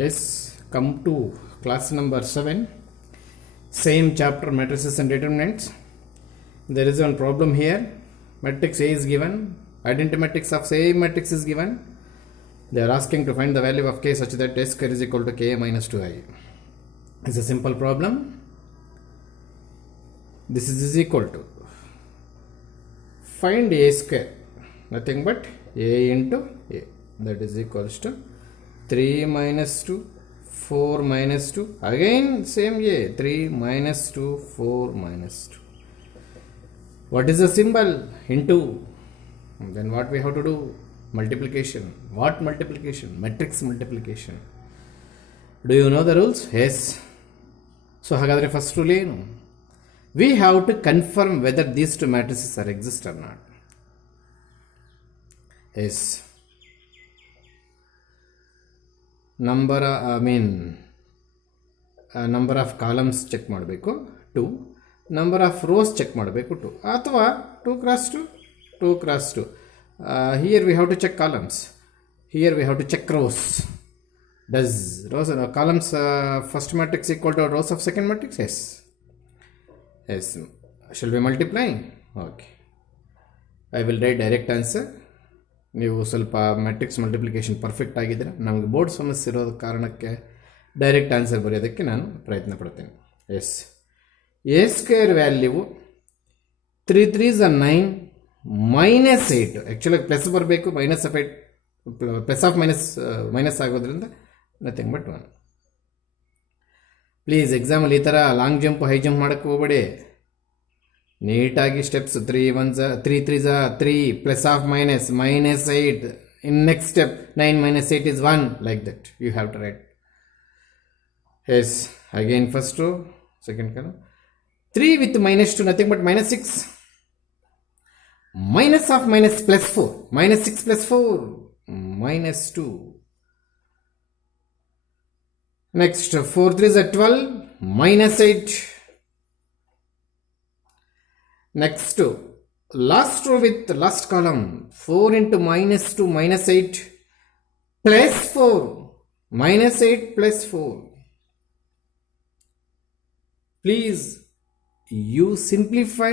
Yes, come to class number 7, same chapter matrices and determinants. There is one problem here. Matrix A is given, identity matrix of same matrix is given. They are asking to find the value of k such that S square is equal to k minus 2i. It's a simple problem. This is equal to find a square, nothing but a into a, that is equals to 3 minus 2, 4 minus 2, again same a, 3 minus 2, 4 minus 2. What is the symbol? Into. Then what we have to do? Multiplication. What multiplication? Matrix multiplication. Do you know the rules? Yes. So ಹಾಗಾದರೆ first rule ಏನು? We have to confirm whether these two matrices are exist or not. Yes. Number of columns check ಮಾಡಬೇಕು 2, number of rows check ಮಾಡಬೇಕು 2, ಅಥವಾ 2 cross 2, 2 cross 2. Here we have to check columns, here we have to check rows. Does rows columns first matrix equal to rows of second matrix? Yes. Yes. Shall we multiply? Okay. I will write direct answer. ನೀವು ಸ್ವಲ್ಪ matrix multiplication perfect ಆಗಿದ್ದರೆ, ನಮಗೆ board ಸಮಸ್ಯೆ ಇರೋದ ಕಾರಣಕ್ಕೆ direct answer ಬರೆಯೋದಕ್ಕೆ ನಾನು ಪ್ರಯತ್ನ ಪಡ್ತೀನಿ. Yes, A square value 3 3s are 9 minus 8. ಆ್ಯಕ್ಚುಲಾಗಿ ಪ್ಲಸ್ ಬರಬೇಕು, minus of 8 plus of minus ಆಗೋದ್ರಿಂದ ನಥಿಂಗ್ ಬಟ್ 1. ಪ್ಲೀಸ್ ಎಕ್ಸಾಮಲ್ಲಿ ಈ ಥರ ಲಾಂಗ್ ಜಂಪ್ ಹೈ ಜಂಪ್ ಮಾಡೋಕ್ಕೆ ಹೋಗಬೇಡಿ. ನೀಟಾಗಿ steps 3 3s are 3 plus of minus 8. In next step 9 minus 8 is 1, like that you have to write. Yes, again first row, second column, 3 with minus 2, nothing but minus 6. Minus of minus plus 4, minus 6 plus 4, minus 2. Next 4 3s are 12, minus 8. Next last row with last column, 4 into minus 2 minus 8 plus 4, minus 8 plus 4. Please, you simplify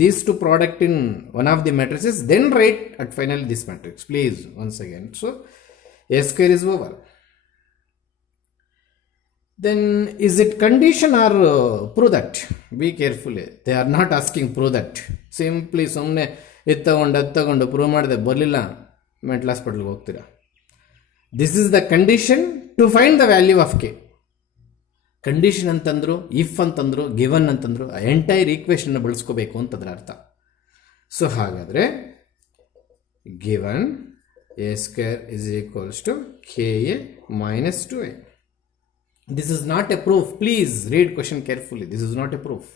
these two product in one of the matrices, then write at finally this matrix. Please, once again. So A square is over. Then is it condition or prove that? Be careful. They are not asking prove that. Simply ಸುಮ್ಮನೆ ಎತ್ತಗೊಂಡು prove ಮಾಡಿದೆ ಬರಲಿಲ್ಲ, mental ಹಾಸ್ಪಿಟಲ್ಗೆ ಹೋಗ್ತೀರಾ. This is the condition to find the value of K. Condition ಅಂತಂದ್ರು, if ಅಂತಂದ್ರು, given ಅಂತಂದ್ರು, entire equation ಬಳಸ್ಕೋಬೇಕು ಅಂತಂದ್ರೆ ಅರ್ಥ. ಸೊ ಹಾಗಾದರೆ given A square is equals to K A minus 2a. This is not a proof. Please read question carefully. This is not a proof.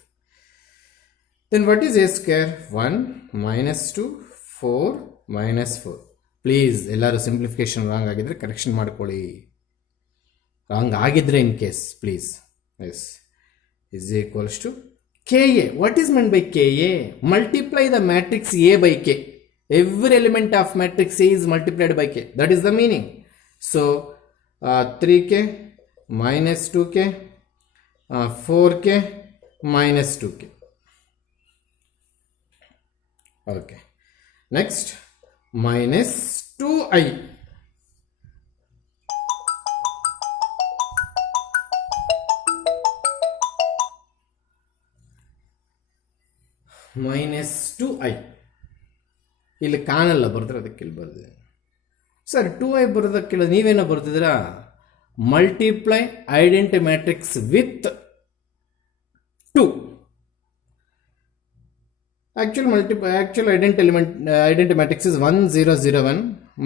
Then what is a square? 1 minus 2, 4 minus 4. Please, ಎಲ್ಲರೂ simplification wrong ಆಗಿದ್ರೆ correction ಮಾಡ್ಕೊಳ್ಳಿ. Wrong ಆಗಿದ್ರೆ in case please. Yes, is equals to ka. What is meant by ka? Multiply the matrix A by k. Every element of matrix A is multiplied by k. That is the meaning. So 3k minus 2k, 4k minus 2k. Okay. Next, minus 2i. Minus 2i. ಇಲ್ಲಿ ಕಾಣಲ್ಲ, ಬರ್ತಾರೆ ಅದಕ್ಕೆ ಇಲ್ಲಿ ಬರ್ದಿದೆ. Sir 2i ಬರೋದಕ್ಕಿಲ್ಲ, ನೀವೇನೋ ಬರ್ತಿದ್ದೀರಾ? Multiply identity matrix with 2. Actual identity matrix is 1 0 0 1.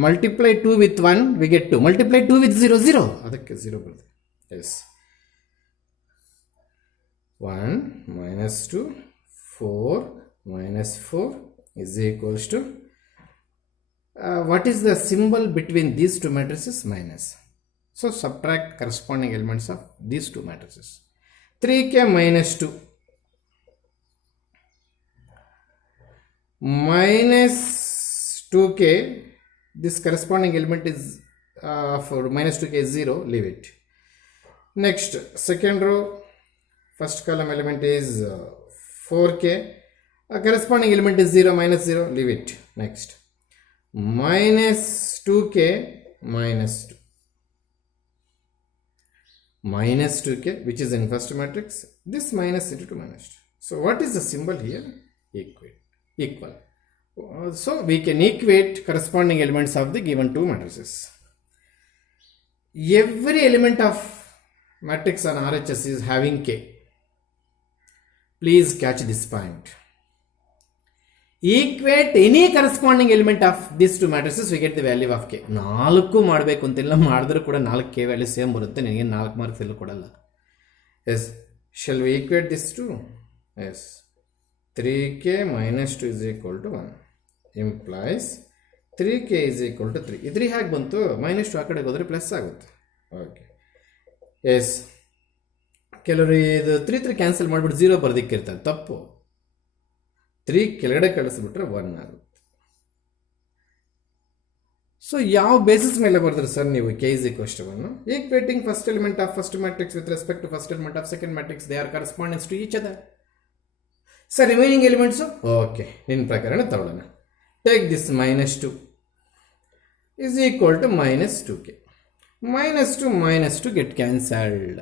Multiply 2 with 1, we get 2. Multiply 2 with 0 0, ಅದಕ್ಕೆ 0 ಬರುತ್ತೆ. Yes. 1 minus 2, 4 minus 4 is equals to what is the symbol between these two matrices? Minus. So subtract corresponding elements of these two matrices. 3k minus 2 minus 2k, this corresponding element is for minus 2k is 0, leave it. Next, second row, first column element is 4k, corresponding element is 0, minus 0, leave it. Next, minus 2k, minus 2. Minus 2k, which is in first matrix, this minus into 2 minus 2. So what is the symbol here? Equal. So we can equate corresponding elements of the given two matrices. Every element of matrix on RHS is having k. Please catch this point. Equate any corresponding element of these two matrices, we get the value of k. 4 ಮಾಡಬೇಕು ಅಂತಿಲ್ಲ, ಮಾಡಿದ್ರು ಕೂಡ 4k value same ಬರುತ್ತೆ, ನಿಮಗೆ 4 marks ಎಲ್ಲೂ ಕೊಡಲ್ಲ. Yes, shall we equate this two? Yes, 3k minus 2 is equal to 1 implies 3k is equal to 3. 3 ಹೇಗೆ ಬಂತು? minus 2 ಆ ಕಡೆಗೆ ಹೋದರೆ ಪ್ಲಸ್ ಆಗುತ್ತೆ. ಓಕೆ, ಎಸ್, ಕೆಲವರು ಇದು 3 ಕ್ಯಾನ್ಸಲ್ ಮಾಡಿಬಿಟ್ಟು 0 ಬರ್ದಿಕ್ಕಿರ್ತಾರೆ, ತಪ್ಪು. 3 ಕೆಳಗಡೆ ಕಳಿಸ್ಬಿಟ್ರೆ 1 ಆಗುತ್ತೆ. ಸೊ ಯಾವ ಬೇಸಿಸ್ ಮೇಲೆ ಬರ್ತಾರೆ ಸರ್ ನೀವು k is equal to 1? Equating first element of first matrix with respect to first element of second matrix, they are correspondence to each other. Sir remaining elements okay ನಿನ್ನ ಪ್ರಕಾರನೇ ತಗೊಳ್ಳೋಣ. Take this minus 2 is equal to minus 2k. minus 2 get cancelled.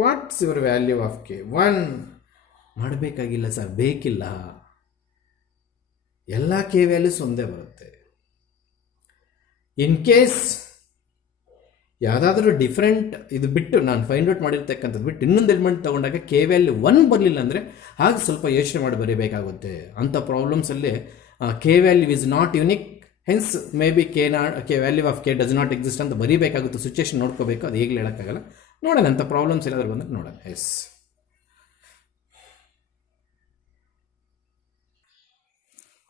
What's your value of k? 1 ಮಾಡಬೇಕಾಗಿಲ್ಲ sir, ಬೇಕಿಲ್ಲ, ಎಲ್ಲ K values ಒಂದೇ ಬರುತ್ತೆ. In case ಯಾವುದಾದ್ರೂ different ಇದು ಬಿಟ್ಟು ನಾನು ಫೈಂಡ್ ಔಟ್ ಮಾಡಿರ್ತಕ್ಕಂಥದ್ದು ಬಿಟ್ಟು ಇನ್ನೊಂದು ಎಲಿಮೆಂಟ್ ತೊಗೊಂಡಾಗ ಕೆ ವ್ಯಾಲ್ಯೂ 1 ಬರಲಿಲ್ಲ ಅಂದರೆ ಆಗ ಸ್ವಲ್ಪ ಯೋಚನೆ ಮಾಡಿ ಬರೀಬೇಕಾಗುತ್ತೆ. ಅಂಥ ಪ್ರಾಬ್ಲಮ್ಸಲ್ಲಿ K value is not unique, hence may be K value of K does not exist ಅಂತ ಬರೀಬೇಕಾಗುತ್ತೆ. ಸಿಚುವೇಶನ್ ನೋಡ್ಕೋಬೇಕು, ಅದು ಈಗಲೇ ಹೇಳೋಕ್ಕಾಗಲ್ಲ. ನೋಡೋಣ ಅಂಥ ಪ್ರಾಬ್ಲಮ್ಸ್ ಏನಾದರೂ ಬಂದರೆ ನೋಡೋಣ. Yes,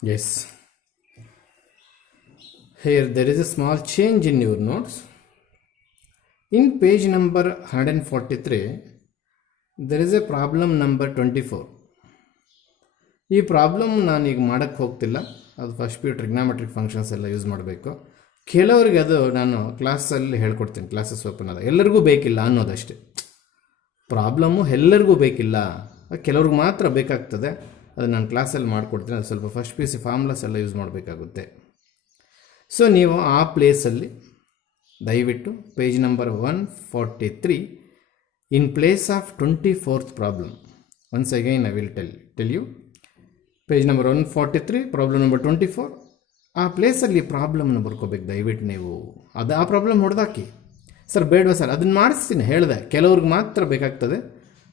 yes, here there is a small change in your notes. In page number 143 there is a problem number 24. ಈ ಪ್ರಾಬ್ಲಮ್ ನಾನು ಈಗ ಮಾಡೋಕ್ಕೆ ಹೋಗ್ತಿಲ್ಲ, ಅದು ಫಸ್ಟ್ ಪಿ ಟ್ರಿಗ್ನಾಮೆಟ್ರಿಕ್ ಫಂಕ್ಷನ್ಸ್ ಎಲ್ಲ ಯೂಸ್ ಮಾಡಬೇಕು. ಕೆಲವರಿಗೆ ಅದು ನಾನು ಕ್ಲಾಸಲ್ಲಿ ಹೇಳ್ಕೊಡ್ತೀನಿ, ಕ್ಲಾಸಸ್ ಓಪನ್ ಆದ. ಎಲ್ಲರಿಗೂ ಬೇಕಿಲ್ಲ ಅನ್ನೋದಷ್ಟೇ. ಪ್ರಾಬ್ಲಮ್ಮು ಎಲ್ಲರಿಗೂ ಬೇಕಿಲ್ಲ, ಕೆಲವ್ರಿಗೆ ಮಾತ್ರ ಬೇಕಾಗ್ತದೆ. ಅದು ನಾನು ಕ್ಲಾಸಲ್ಲಿ ಮಾಡಿಕೊಡ್ತೀನಿ. ಅದು ಸ್ವಲ್ಪ ಫಸ್ಟ್ ಪಿ ಸಿ ಫಾರ್ಮುಲಾಸ್ ಎಲ್ಲ ಯೂಸ್ ಮಾಡಬೇಕಾಗುತ್ತೆ. ಸೊ ನೀವು ಆ ಪ್ಲೇಸಲ್ಲಿ ದಯವಿಟ್ಟು page number 143 in place of 24th problem, once again I will tell you, page number 143 problem number 24, ಆ ಪ್ಲೇಸಲ್ಲಿ ಪ್ರಾಬ್ಲಮ್ನ ಬರ್ಕೋಬೇಕು ದಯವಿಟ್ಟು ನೀವು. ಅದು ಆ ಪ್ರಾಬ್ಲಮ್ ಹೊಡೆದಾಕಿ. ಸರ್ ಬೇಡವಾ ಸರ್, ಅದನ್ನು ಮಾಡಿಸ್ತೀನಿ ಹೇಳಿದೆ, ಕೆಲವ್ರಿಗೆ ಮಾತ್ರ ಬೇಕಾಗ್ತದೆ.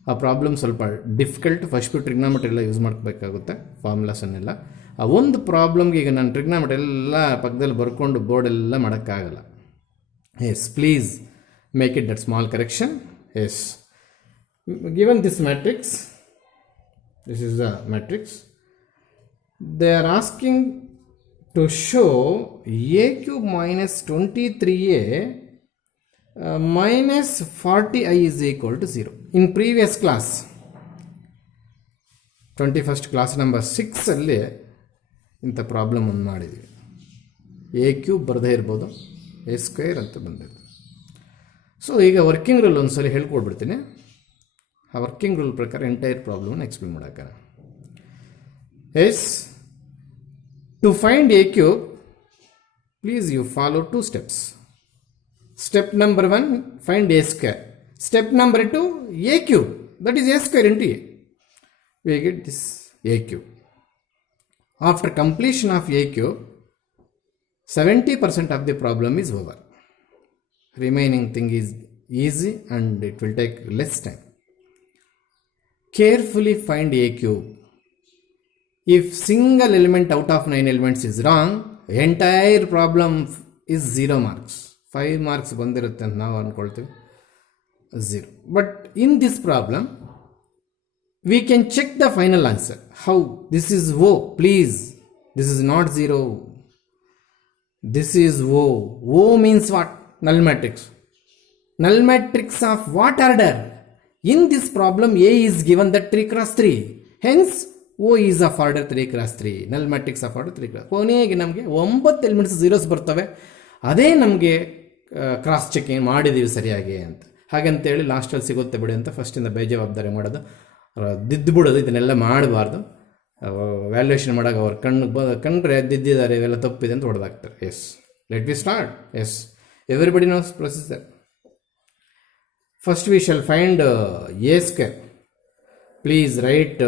ಆ ಪ್ರಾಬ್ಲಮ್ ಸ್ವಲ್ಪ ಡಿಫಿಕಲ್ಟ್, ಫಸ್ಟ್ ಪಿ ಟ್ರಿಗ್ನಾಮೆಟ್ರಿ ಎಲ್ಲ ಯೂಸ್ ಮಾಡಬೇಕಾಗುತ್ತೆ, ಫಾರ್ಮುಲಾಸನ್ನೆಲ್ಲ. ಆ ಒಂದು ಪ್ರಾಬ್ಲಮ್ಗೆ ಈಗ ನಾನು ಟ್ರಿಗ್ನಾಮೆಟ್ರಿ ಎಲ್ಲ ಪಕ್ಕದಲ್ಲಿ ಬರ್ಕೊಂಡು ಬೋರ್ಡೆಲ್ಲ ಮಾಡೋಕ್ಕಾಗಲ್ಲ. Yes, please make it that small correction. Yes, given this matrix, this is the matrix, they are asking to show a cube minus 23a minus 40i is equal to 0. In previous class 21st class number 6 ಅಲ್ಲಿ ಇಂಥ problem ಒಂದು ಮಾಡಿದ್ವಿ. A cube ಬರದೇ ಇರ್ಬೋದು, A square ಅಂತ ಬಂದಿದೆ. So ಈಗ working rule ಒಂದು ಸರಿ ಹೇಳ್ಕೊಡ್ಬಿಡ್ತೀನಿ. ಆ ವರ್ಕಿಂಗ್ ರೂಲ್ ಪ್ರಕಾರ ಎಂಟೈರ್ ಪ್ರಾಬ್ಲಮ್ನ ಎಕ್ಸ್ಪ್ಲೇನ್ ಮಾಡೋಕ್ಕೆ. Yes, to find A cube please you follow 2 steps. Step number 1, find a square. Step number 2, a cube, that is a square into a. We get this a cube. After completion of a cube, 70% of the problem is over. Remaining thing is easy and it will take less time. Carefully find a cube. If single element out of 9 elements is wrong, entire problem is 0 marks. 5 marks ಬಂದಿರುತ್ತೆ ಅಂತ ನಾವು ಅಂದ್ಕೊಳ್ತೀವಿ, 0. But in this problem we can check the final answer. How? This is O, please, this is not 0, this is O. O means what? Null matrix. Null matrix of what order? In this problem A is given that 3 cross 3. Hence O is of order 3 cross 3. Null matrix of order 3 cross. ಕೊನೆಗೆ ನಮಗೆ 9 elements 0s ಬರ್ತವೆ. ಅದೇ ನಮಗೆ cross checking ಮಾಡಿದ್ದೀವಿ ಸರಿಯಾಗಿ ಅಂತ. ಹಾಗಂತೇಳಿ ಲಾಸ್ಟಲ್ಲಿ ಸಿಗುತ್ತೆ ಬಿಡಿ ಅಂತ ಫಸ್ಟಿಂದ ಬೇಜವಾಬ್ದಾರಿ ಮಾಡೋದು, ದಿದ್ದುಬಿಡೋದು, ಇದನ್ನೆಲ್ಲ ಮಾಡಬಾರ್ದು. ವ್ಯಾಲ್ಯೂಯೇಷನ್ ಮಾಡೋಕೆ ಅವ್ರು ಕಂಡ್ರೆ ದಿದ್ದಿದ್ದಾರೆ, ಇವೆಲ್ಲ ತಪ್ಪಿದೆ ಅಂತ ಹೊಡೆದಾಕ್ತಾರೆ. Yes, let we start. Yes, everybody knows procedure. First we shall find A square. Please write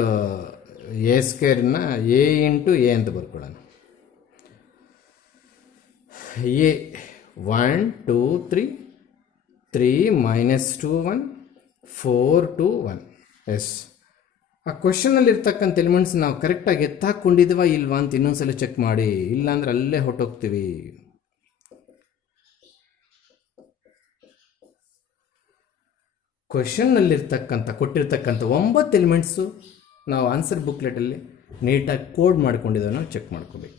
A ಸ್ಕ್ವೇರ್ನ ಎ ಇಂಟು ಎ ಅಂತ ಬರ್ಕೊಳ್ಳೋಣ. ಎ 1 2 3 3 -2 1 4 2 1. ಎಸ್, ಆ ಕ್ವಶನಲ್ಲಿ ಇರ್ತಕ್ಕಂಥ ಎಲಿಮೆಂಟ್ಸ್ ನಾವು ಕರೆಕ್ಟಾಗಿ ಎತ್ತಾಕೊಂಡಿದ್ವಾ ಇಲ್ವಾ ಅಂತ ಇನ್ನೊಂದ್ಸಲ ಚೆಕ್ ಮಾಡಿ, ಇಲ್ಲಾಂದ್ರೆ ಅಲ್ಲೇ ಹೊಟ್ಟೋಗ್ತೀವಿ. ಕ್ವಶನ್ನಲ್ಲಿರ್ತಕ್ಕಂಥ ಕೊಟ್ಟಿರ್ತಕ್ಕಂಥ 9 ಎಲಿಮೆಂಟ್ಸು ನಾವು ಆನ್ಸರ್ ಬುಕ್ಲೆಟಲ್ಲಿ ನೀಟಾಗಿ ಕೋಡ್ ಮಾಡ್ಕೊಂಡಿದ್ದೇವೆ, ನಾವು ಚೆಕ್ ಮಾಡ್ಕೋಬೇಕು.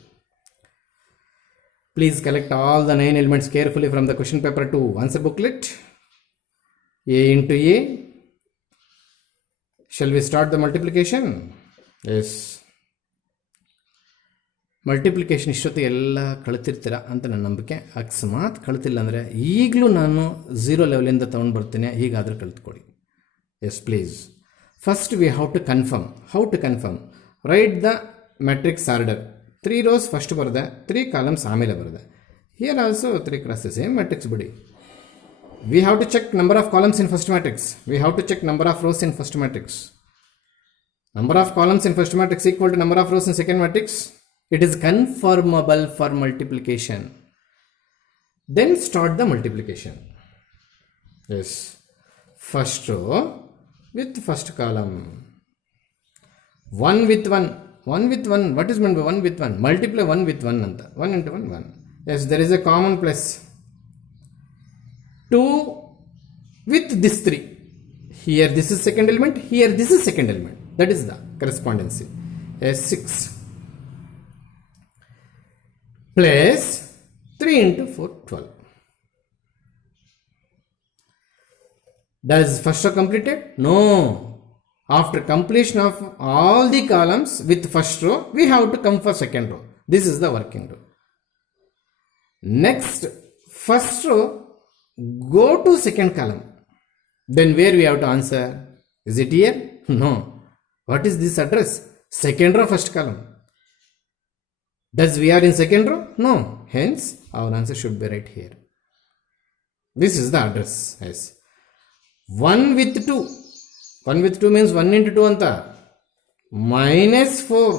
Please collect all the 9 elements carefully from the question paper to answer booklet. A into A. Shall we start the multiplication? Yes. Multiplication ಇಷ್ಟೊತ್ತು ಎಲ್ಲ ಕಳಿತಿರ್ತೀರ ಅಂತ ನನ್ನ ನಂಬಿಕೆ. ಅಕಸ್ಮಾತ್ ಕಳಿತಿಲ್ಲ ಅಂದರೆ ಈಗಲೂ ನಾನು 0 ಲೆವೆಲಿಂದ ತೊಗೊಂಡು ಬರ್ತೀನಿ, ಹೀಗಾದರೆ ಕಲಿತ್ಕೊಳ್ಳಿ. Yes please. First we how to confirm. Right the matrix order. 3 rows first ಬರೆದೆ, 3 columns ಆಮೇಲೆ ಬರೆದೆ. Here also 3 crosses, same matrix ಬಿಡಿ. We have to check number of columns in first matrix. We have to check number of rows in first matrix. Number of columns in first matrix equal to number of rows in second matrix. It is conformable for multiplication. Then start the multiplication. Yes. First row with first column. 1 with 1. 1 with 1. What is meant by 1 with 1? Multiply 1 with 1 anta. 1 into 1, 1. Yes, there is a common plus. 2 with this 3. Here this is second element. Here this is second element. That is the correspondency. Yes, 6. Plus 3 into 4, 12. Does first row completed? No. After completion of all the columns with first row, we have to come for second row. This is the working row. Next, first row, go to second column. Then where we have to answer? Is it here? No. What is this address? Second row, first column. Does we are in second row? No. Hence, our answer should be right here. This is the address. Yes. 1 with 2. 1 with 2 means 1 into 2 anta. Minus 4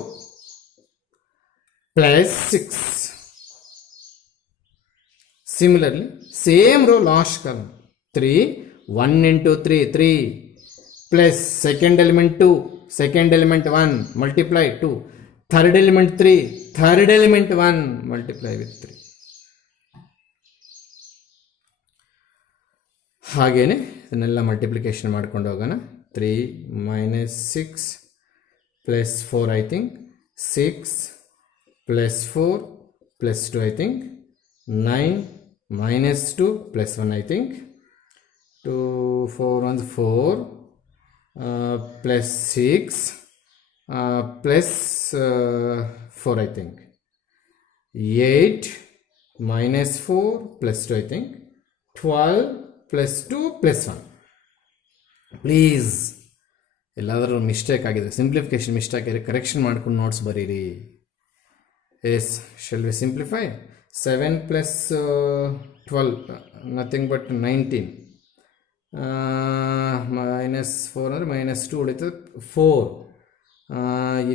plus 6. Similarly, same row, last column. 3. 1 into 3, 3. Plus second element 2. Second element 1. Multiply 2. Third element 3. Third element 1. Multiply with 3. ಹಾಗೇನೆ ಇದನ್ನೆಲ್ಲ multiplication ಮಾಡ್ಕೊಂಡು ಹೋಗೋಣ. 3 minus 6 plus 4, I think 6 plus 4 plus 2, I think 9 minus 2 plus 1, I think 2 4 1 4 plus 6 plus 4, I think 8 minus 4 plus 2, I think 12 plus 2 plus 1. Please ಎಲ್ಲಾದರೂ mistake ಆಗಿದೆ, simplification mistake ಆಗಿದೆ, correction ಮಾಡ್ಕೊಂಡು notes ಬರೀರಿ. Yes, shall we simplify? 7 plus 12 nothing but 19 minus 4 ಅಂದರೆ minus 2 ಉಳಿತದೆ 4.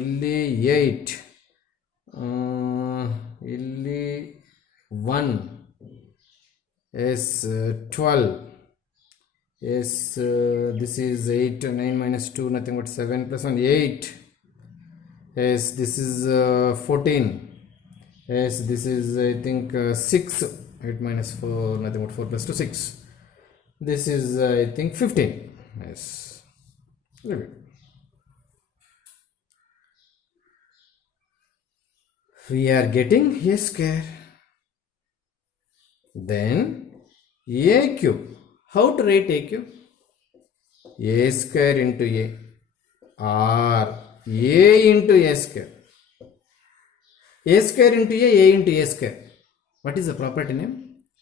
ಇಲ್ಲಿ 8 ಇಲ್ಲಿ 1. S 12. Yes, this is 8, 9 minus 2, nothing but 7 plus 1, 8. Yes, this is 14. Yes, this is, I think, 6. 8 minus 4, nothing but 4 plus 2, 6. This is, I think, 15. Yes. Leave it. We are getting a square. Then, a cube. How to write a cube? A square into A or A into A square. A square into A into A square. What is the property name?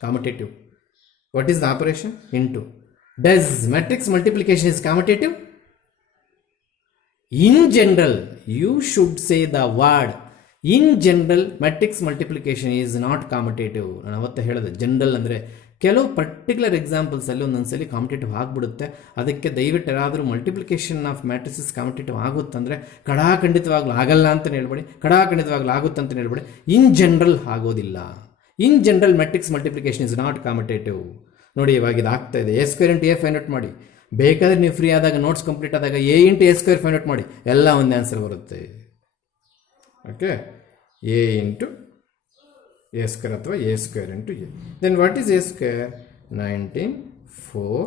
Commutative. What is the operation? Into. Does matrix multiplication is commutative? In general, you should say the word. In general, matrix multiplication is not commutative. ನಾನು ಅವತ್ತು ಹೇಳಿದೆ general ಅಂದರೆ ಕೆಲವು particular ಎಕ್ಸಾಂಪಲ್ಸಲ್ಲಿ ಒಂದೊಂದ್ಸಲಿ competitive ಆಗಿಬಿಡುತ್ತೆ. ಅದಕ್ಕೆ ದಯವಿಟ್ಟು ಯಾರಾದರೂ multiplication of matrices competitive ಆಗುತ್ತಂದರೆ ಖಂಡಿತವಾಗ್ಲೂ ಆಗಲ್ಲ ಅಂತ ಹೇಳ್ಬೇಡಿ, ಖಂಡಿತವಾಗ್ಲೂ ಆಗುತ್ತೆ ಅಂತ ಹೇಳ್ಬೇಡಿ. ಇನ್ ಜನರಲ್ ಆಗೋದಿಲ್ಲ. In general matrix multiplication is not commutative. ನೋಡಿ, ಇವಾಗ ಇದು ಆಗ್ತಾ ಇದೆ. A square into A find out ಮಾಡಿ. ಬೇಕಾದರೆ ನೀವು ಫ್ರೀ ಆದಾಗ ನೋಟ್ಸ್ ಕಂಪ್ಲೀಟ್ ಆದಾಗ A into A square find out ಮಾಡಿ, ಎಲ್ಲ ಒಂದೇ ಆನ್ಸರ್ ಬರುತ್ತೆ. Okay, A into A square ಅಥವಾ A square into A. Then what is A square? 19, 4,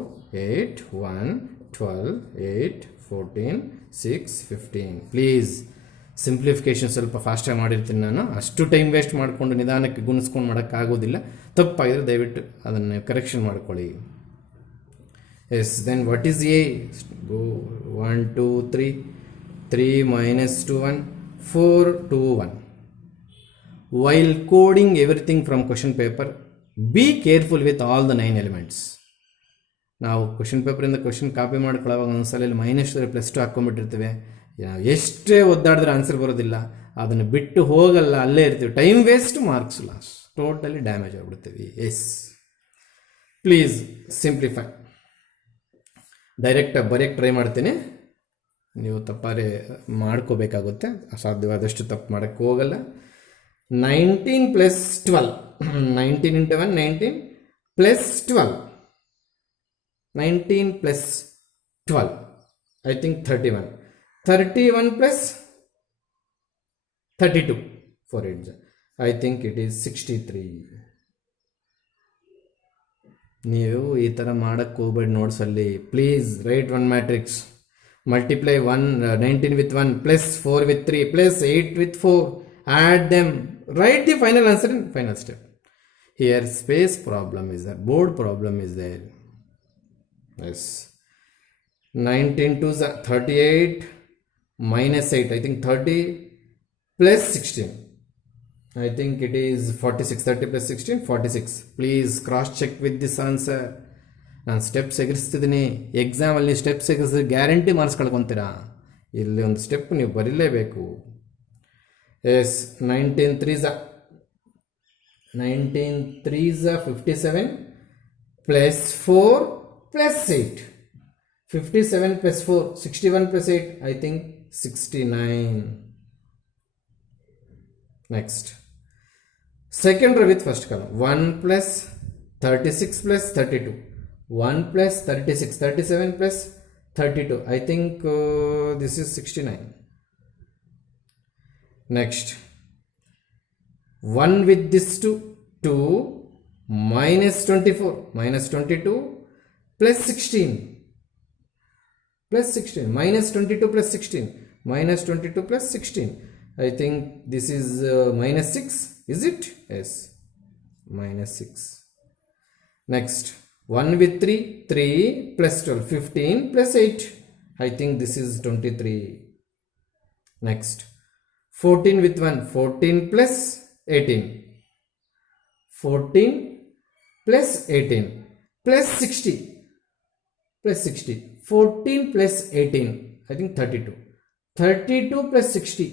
8, 1, 12, 8, 14, 6, 15. Please simplification ಸ್ವಲ್ಪ ಫಾಸ್ಟಾಗಿ ಮಾಡಿರ್ತೀನಿ ನಾನು. ಅಷ್ಟು ಟೈಮ್ ವೇಸ್ಟ್ ಮಾಡಿಕೊಂಡು ನಿಧಾನಕ್ಕೆ ಗುಣಿಸ್ಕೊಂಡು ಮಾಡೋಕ್ಕಾಗೋದಿಲ್ಲ. ತಪ್ಪಾಗಿದ್ರೆ ದಯವಿಟ್ಟು ಅದನ್ನು ಕರೆಕ್ಷನ್ ಮಾಡ್ಕೊಳ್ಳಿ. Yes, then what is A? Go 1, 2, 3, 3 minus 2, 1, 4, 2, 1. While coding everything from question paper, be careful with all the 9 elements. ನಾವು ಕ್ವಶನ್ ಪೇಪರಿಂದ ಕ್ವಶನ್ ಕಾಪಿ ಮಾಡ್ಕೊಳ್ಳೋವಾಗ ಒಂದೊಂದ್ಸಲ -2 +2 ಹಾಕ್ಕೊಂಡ್ಬಿಟ್ಟಿರ್ತೀವಿ. ಎಷ್ಟೇ ಒದ್ದಾಡಿದ್ರೆ ಆನ್ಸರ್ ಬರೋದಿಲ್ಲ. ಅದನ್ನು ಬಿಟ್ಟು ಹೋಗಲ್ಲ, ಅಲ್ಲೇ ಇರ್ತೀವಿ. Time waste, marks loss, totally damage ಆಗಿಬಿಡ್ತೀವಿ. Yes, please simplify. ಡೈರೆಕ್ಟಾಗಿ ಬರೆಯೋಕ್ಕೆ ಟ್ರೈ ಮಾಡ್ತೀನಿ. ನೀವು ತಪ್ಪಾರೆ ಮಾಡ್ಕೋಬೇಕಾಗುತ್ತೆ. ಸಾಧ್ಯವಾದಷ್ಟು ತಪ್ಪು ಮಾಡೋಕ್ಕೆ ಹೋಗಲ್ಲ. 19 + 12. 19 × 1, 19 + 12. 19 + 12, I think 31. 31 + 32, 4 8, I think it is 63. ನೀವು ಈ ಥರ ಮಾಡೋಕ್ಕೆ ಹೋಗ್ಬೇಡಿ ನೋಟ್ಸಲ್ಲಿ. Please write one matrix. Multiply 19 with 1 + 4 with 3 + 8 with 4. Add them. Write the final answer in final step. Here space problem is there. Board problem is there. Yes. 19 to 38 minus 8. I think 30 plus 16. I think it is 46. 30 plus 16, 46. Please cross check with this answer. ನಾನು steps ಎಗರಿಸ್ತಿದ್ದೀನಿ. ಎಕ್ಸಾಮಲ್ಲಿ steps ಎಗರಿಸಿದ್ರೆ guarantee marks ಕಳ್ಕೊತೀರಾ. ಇಲ್ಲಿ ಒಂದು step ನೀವು ಬರೀಲೇಬೇಕು. Yes, 19 3s 57 plus 4 plus 8. 57 plus 4, 61 plus 8, I think 69. Next, second row with first column. 1 plus 36 plus 32. 1 plus 36, 37 plus 32. I think this is 69. Next, 1 with this 2 minus 24, minus 22 plus 16, plus 16, minus 22 plus 16, minus 22 plus 16. I think this is minus 6, is it? Yes, minus 6. Next, 1 with 3 plus 12, 15 plus 8. I think this is 23. Next, 14 with 1, 14 plus 18. 14 plus 18 plus 60. Plus 60. 14 plus 18. I think 32. 32 plus 60.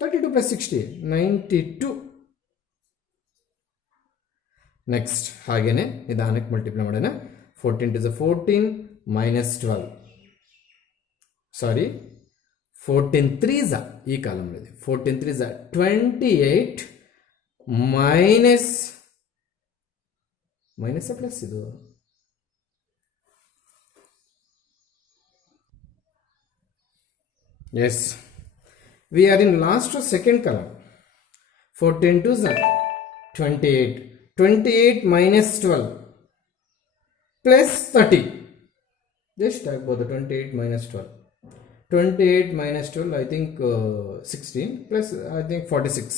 32 plus 60. 92. Next ಹಾಗೇನೆ ನಿಧಾನಕ್ಕೆ multiply ಮಾಡೋಣ. 14 to 14 minus 12. Sorry, 14 3s ಈ column ಇದೆ. 14 3s 28 minus plus ಇದು. Yes, we are in last second column. 14 2s 28. 28 minus 12 plus 30. Just ಆಗ್ಬೋದು. 28 minus 12. 28 minus 12, I think 16 plus I think 46.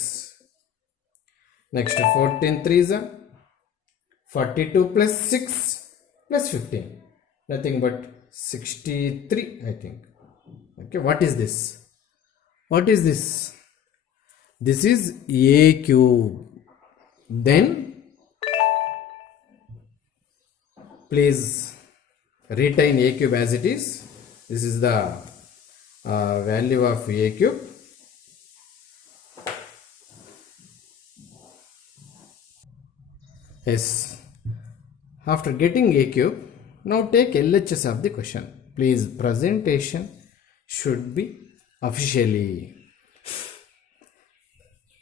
Next, 14 3s 42 plus 6 plus 15. Nothing but 63, I think. Okay, what is this? What is this? This is a cube. Then Please retain a cube as it is. This is the value of a cube. Yes, after getting a cube, now take LHS of the question. Please, presentation should be officially.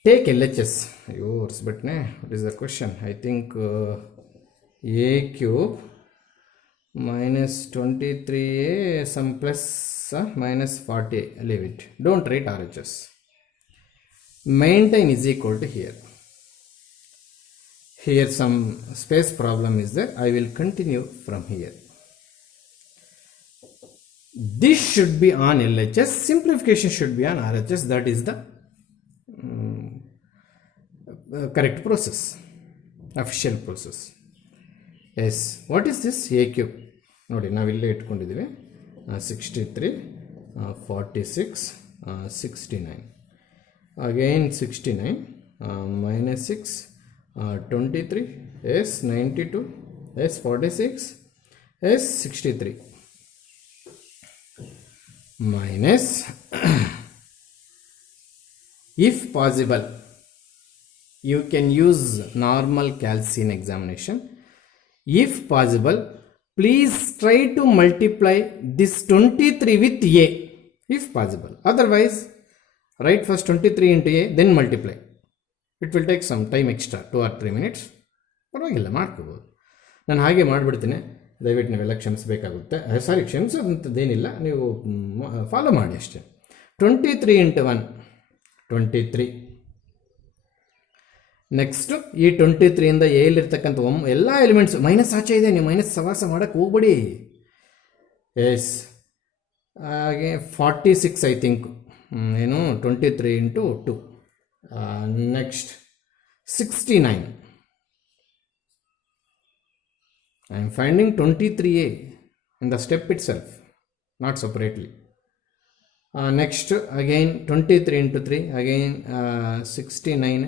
Take LHS. Yours, but what is the question? I think a cube minus 23a, some plus minus 40. Leave it. Don't write RHS. Maintain is equal to here. Here some space problem is there. I will continue from here. This should be on LHS. Simplification should be on RHS. That is the correct process. Official process. Yes. What is this? A cube. ನೋಡಿ ನಾವಿಲ್ಲೇ ಇಟ್ಕೊಂಡಿದ್ದೀವಿ 63 46 69 again 69 minus 6 23 s 92 s 46 s 63 minus if possible you can use normal calc in examination. If possible, please try to multiply this 23 with a if possible. Otherwise, write first 23 into a, then multiply. It will take some time extra, 2 or 3 minutes. ಪರವಾಗಿಲ್ಲ ಮಾಡ್ಕೋಬೋದು. ನಾನು ಹಾಗೆ ಮಾಡಿಬಿಡ್ತೀನಿ, ದಯವಿಟ್ಟು ನೀವೆಲ್ಲ ಕ್ಷಮಿಸಬೇಕಾಗುತ್ತೆ. ಸಾರಿ, ಕ್ಷಮಿಸೋದಂಥದ್ದೇನಿಲ್ಲ, ನೀವು follow ಮಾಡಿ ಅಷ್ಟೇ. 23 into 1 23. ನೆಕ್ಸ್ಟು ಈ 23ಇಂದ ಎಲ್ಲಿರ್ತಕ್ಕಂಥ ಎಲ್ಲ ಎಲಿಮೆಂಟ್ಸು ಮೈನಸ್ ಆಚೆ ಇದೆ, ನೀವು ಮೈನಸ್ ಸವಾಸ ಮಾಡೋಕ್ಕೆ ಹೋಗ್ಬೇಡಿ. ಎಸ್, ಹಾಗೆ 46 ಐ ಥಿಂಕ್, ಏನು 23 into 2. Next 69. I am finding 23a in the step itself, not separately. Next again 23 into 3, again 69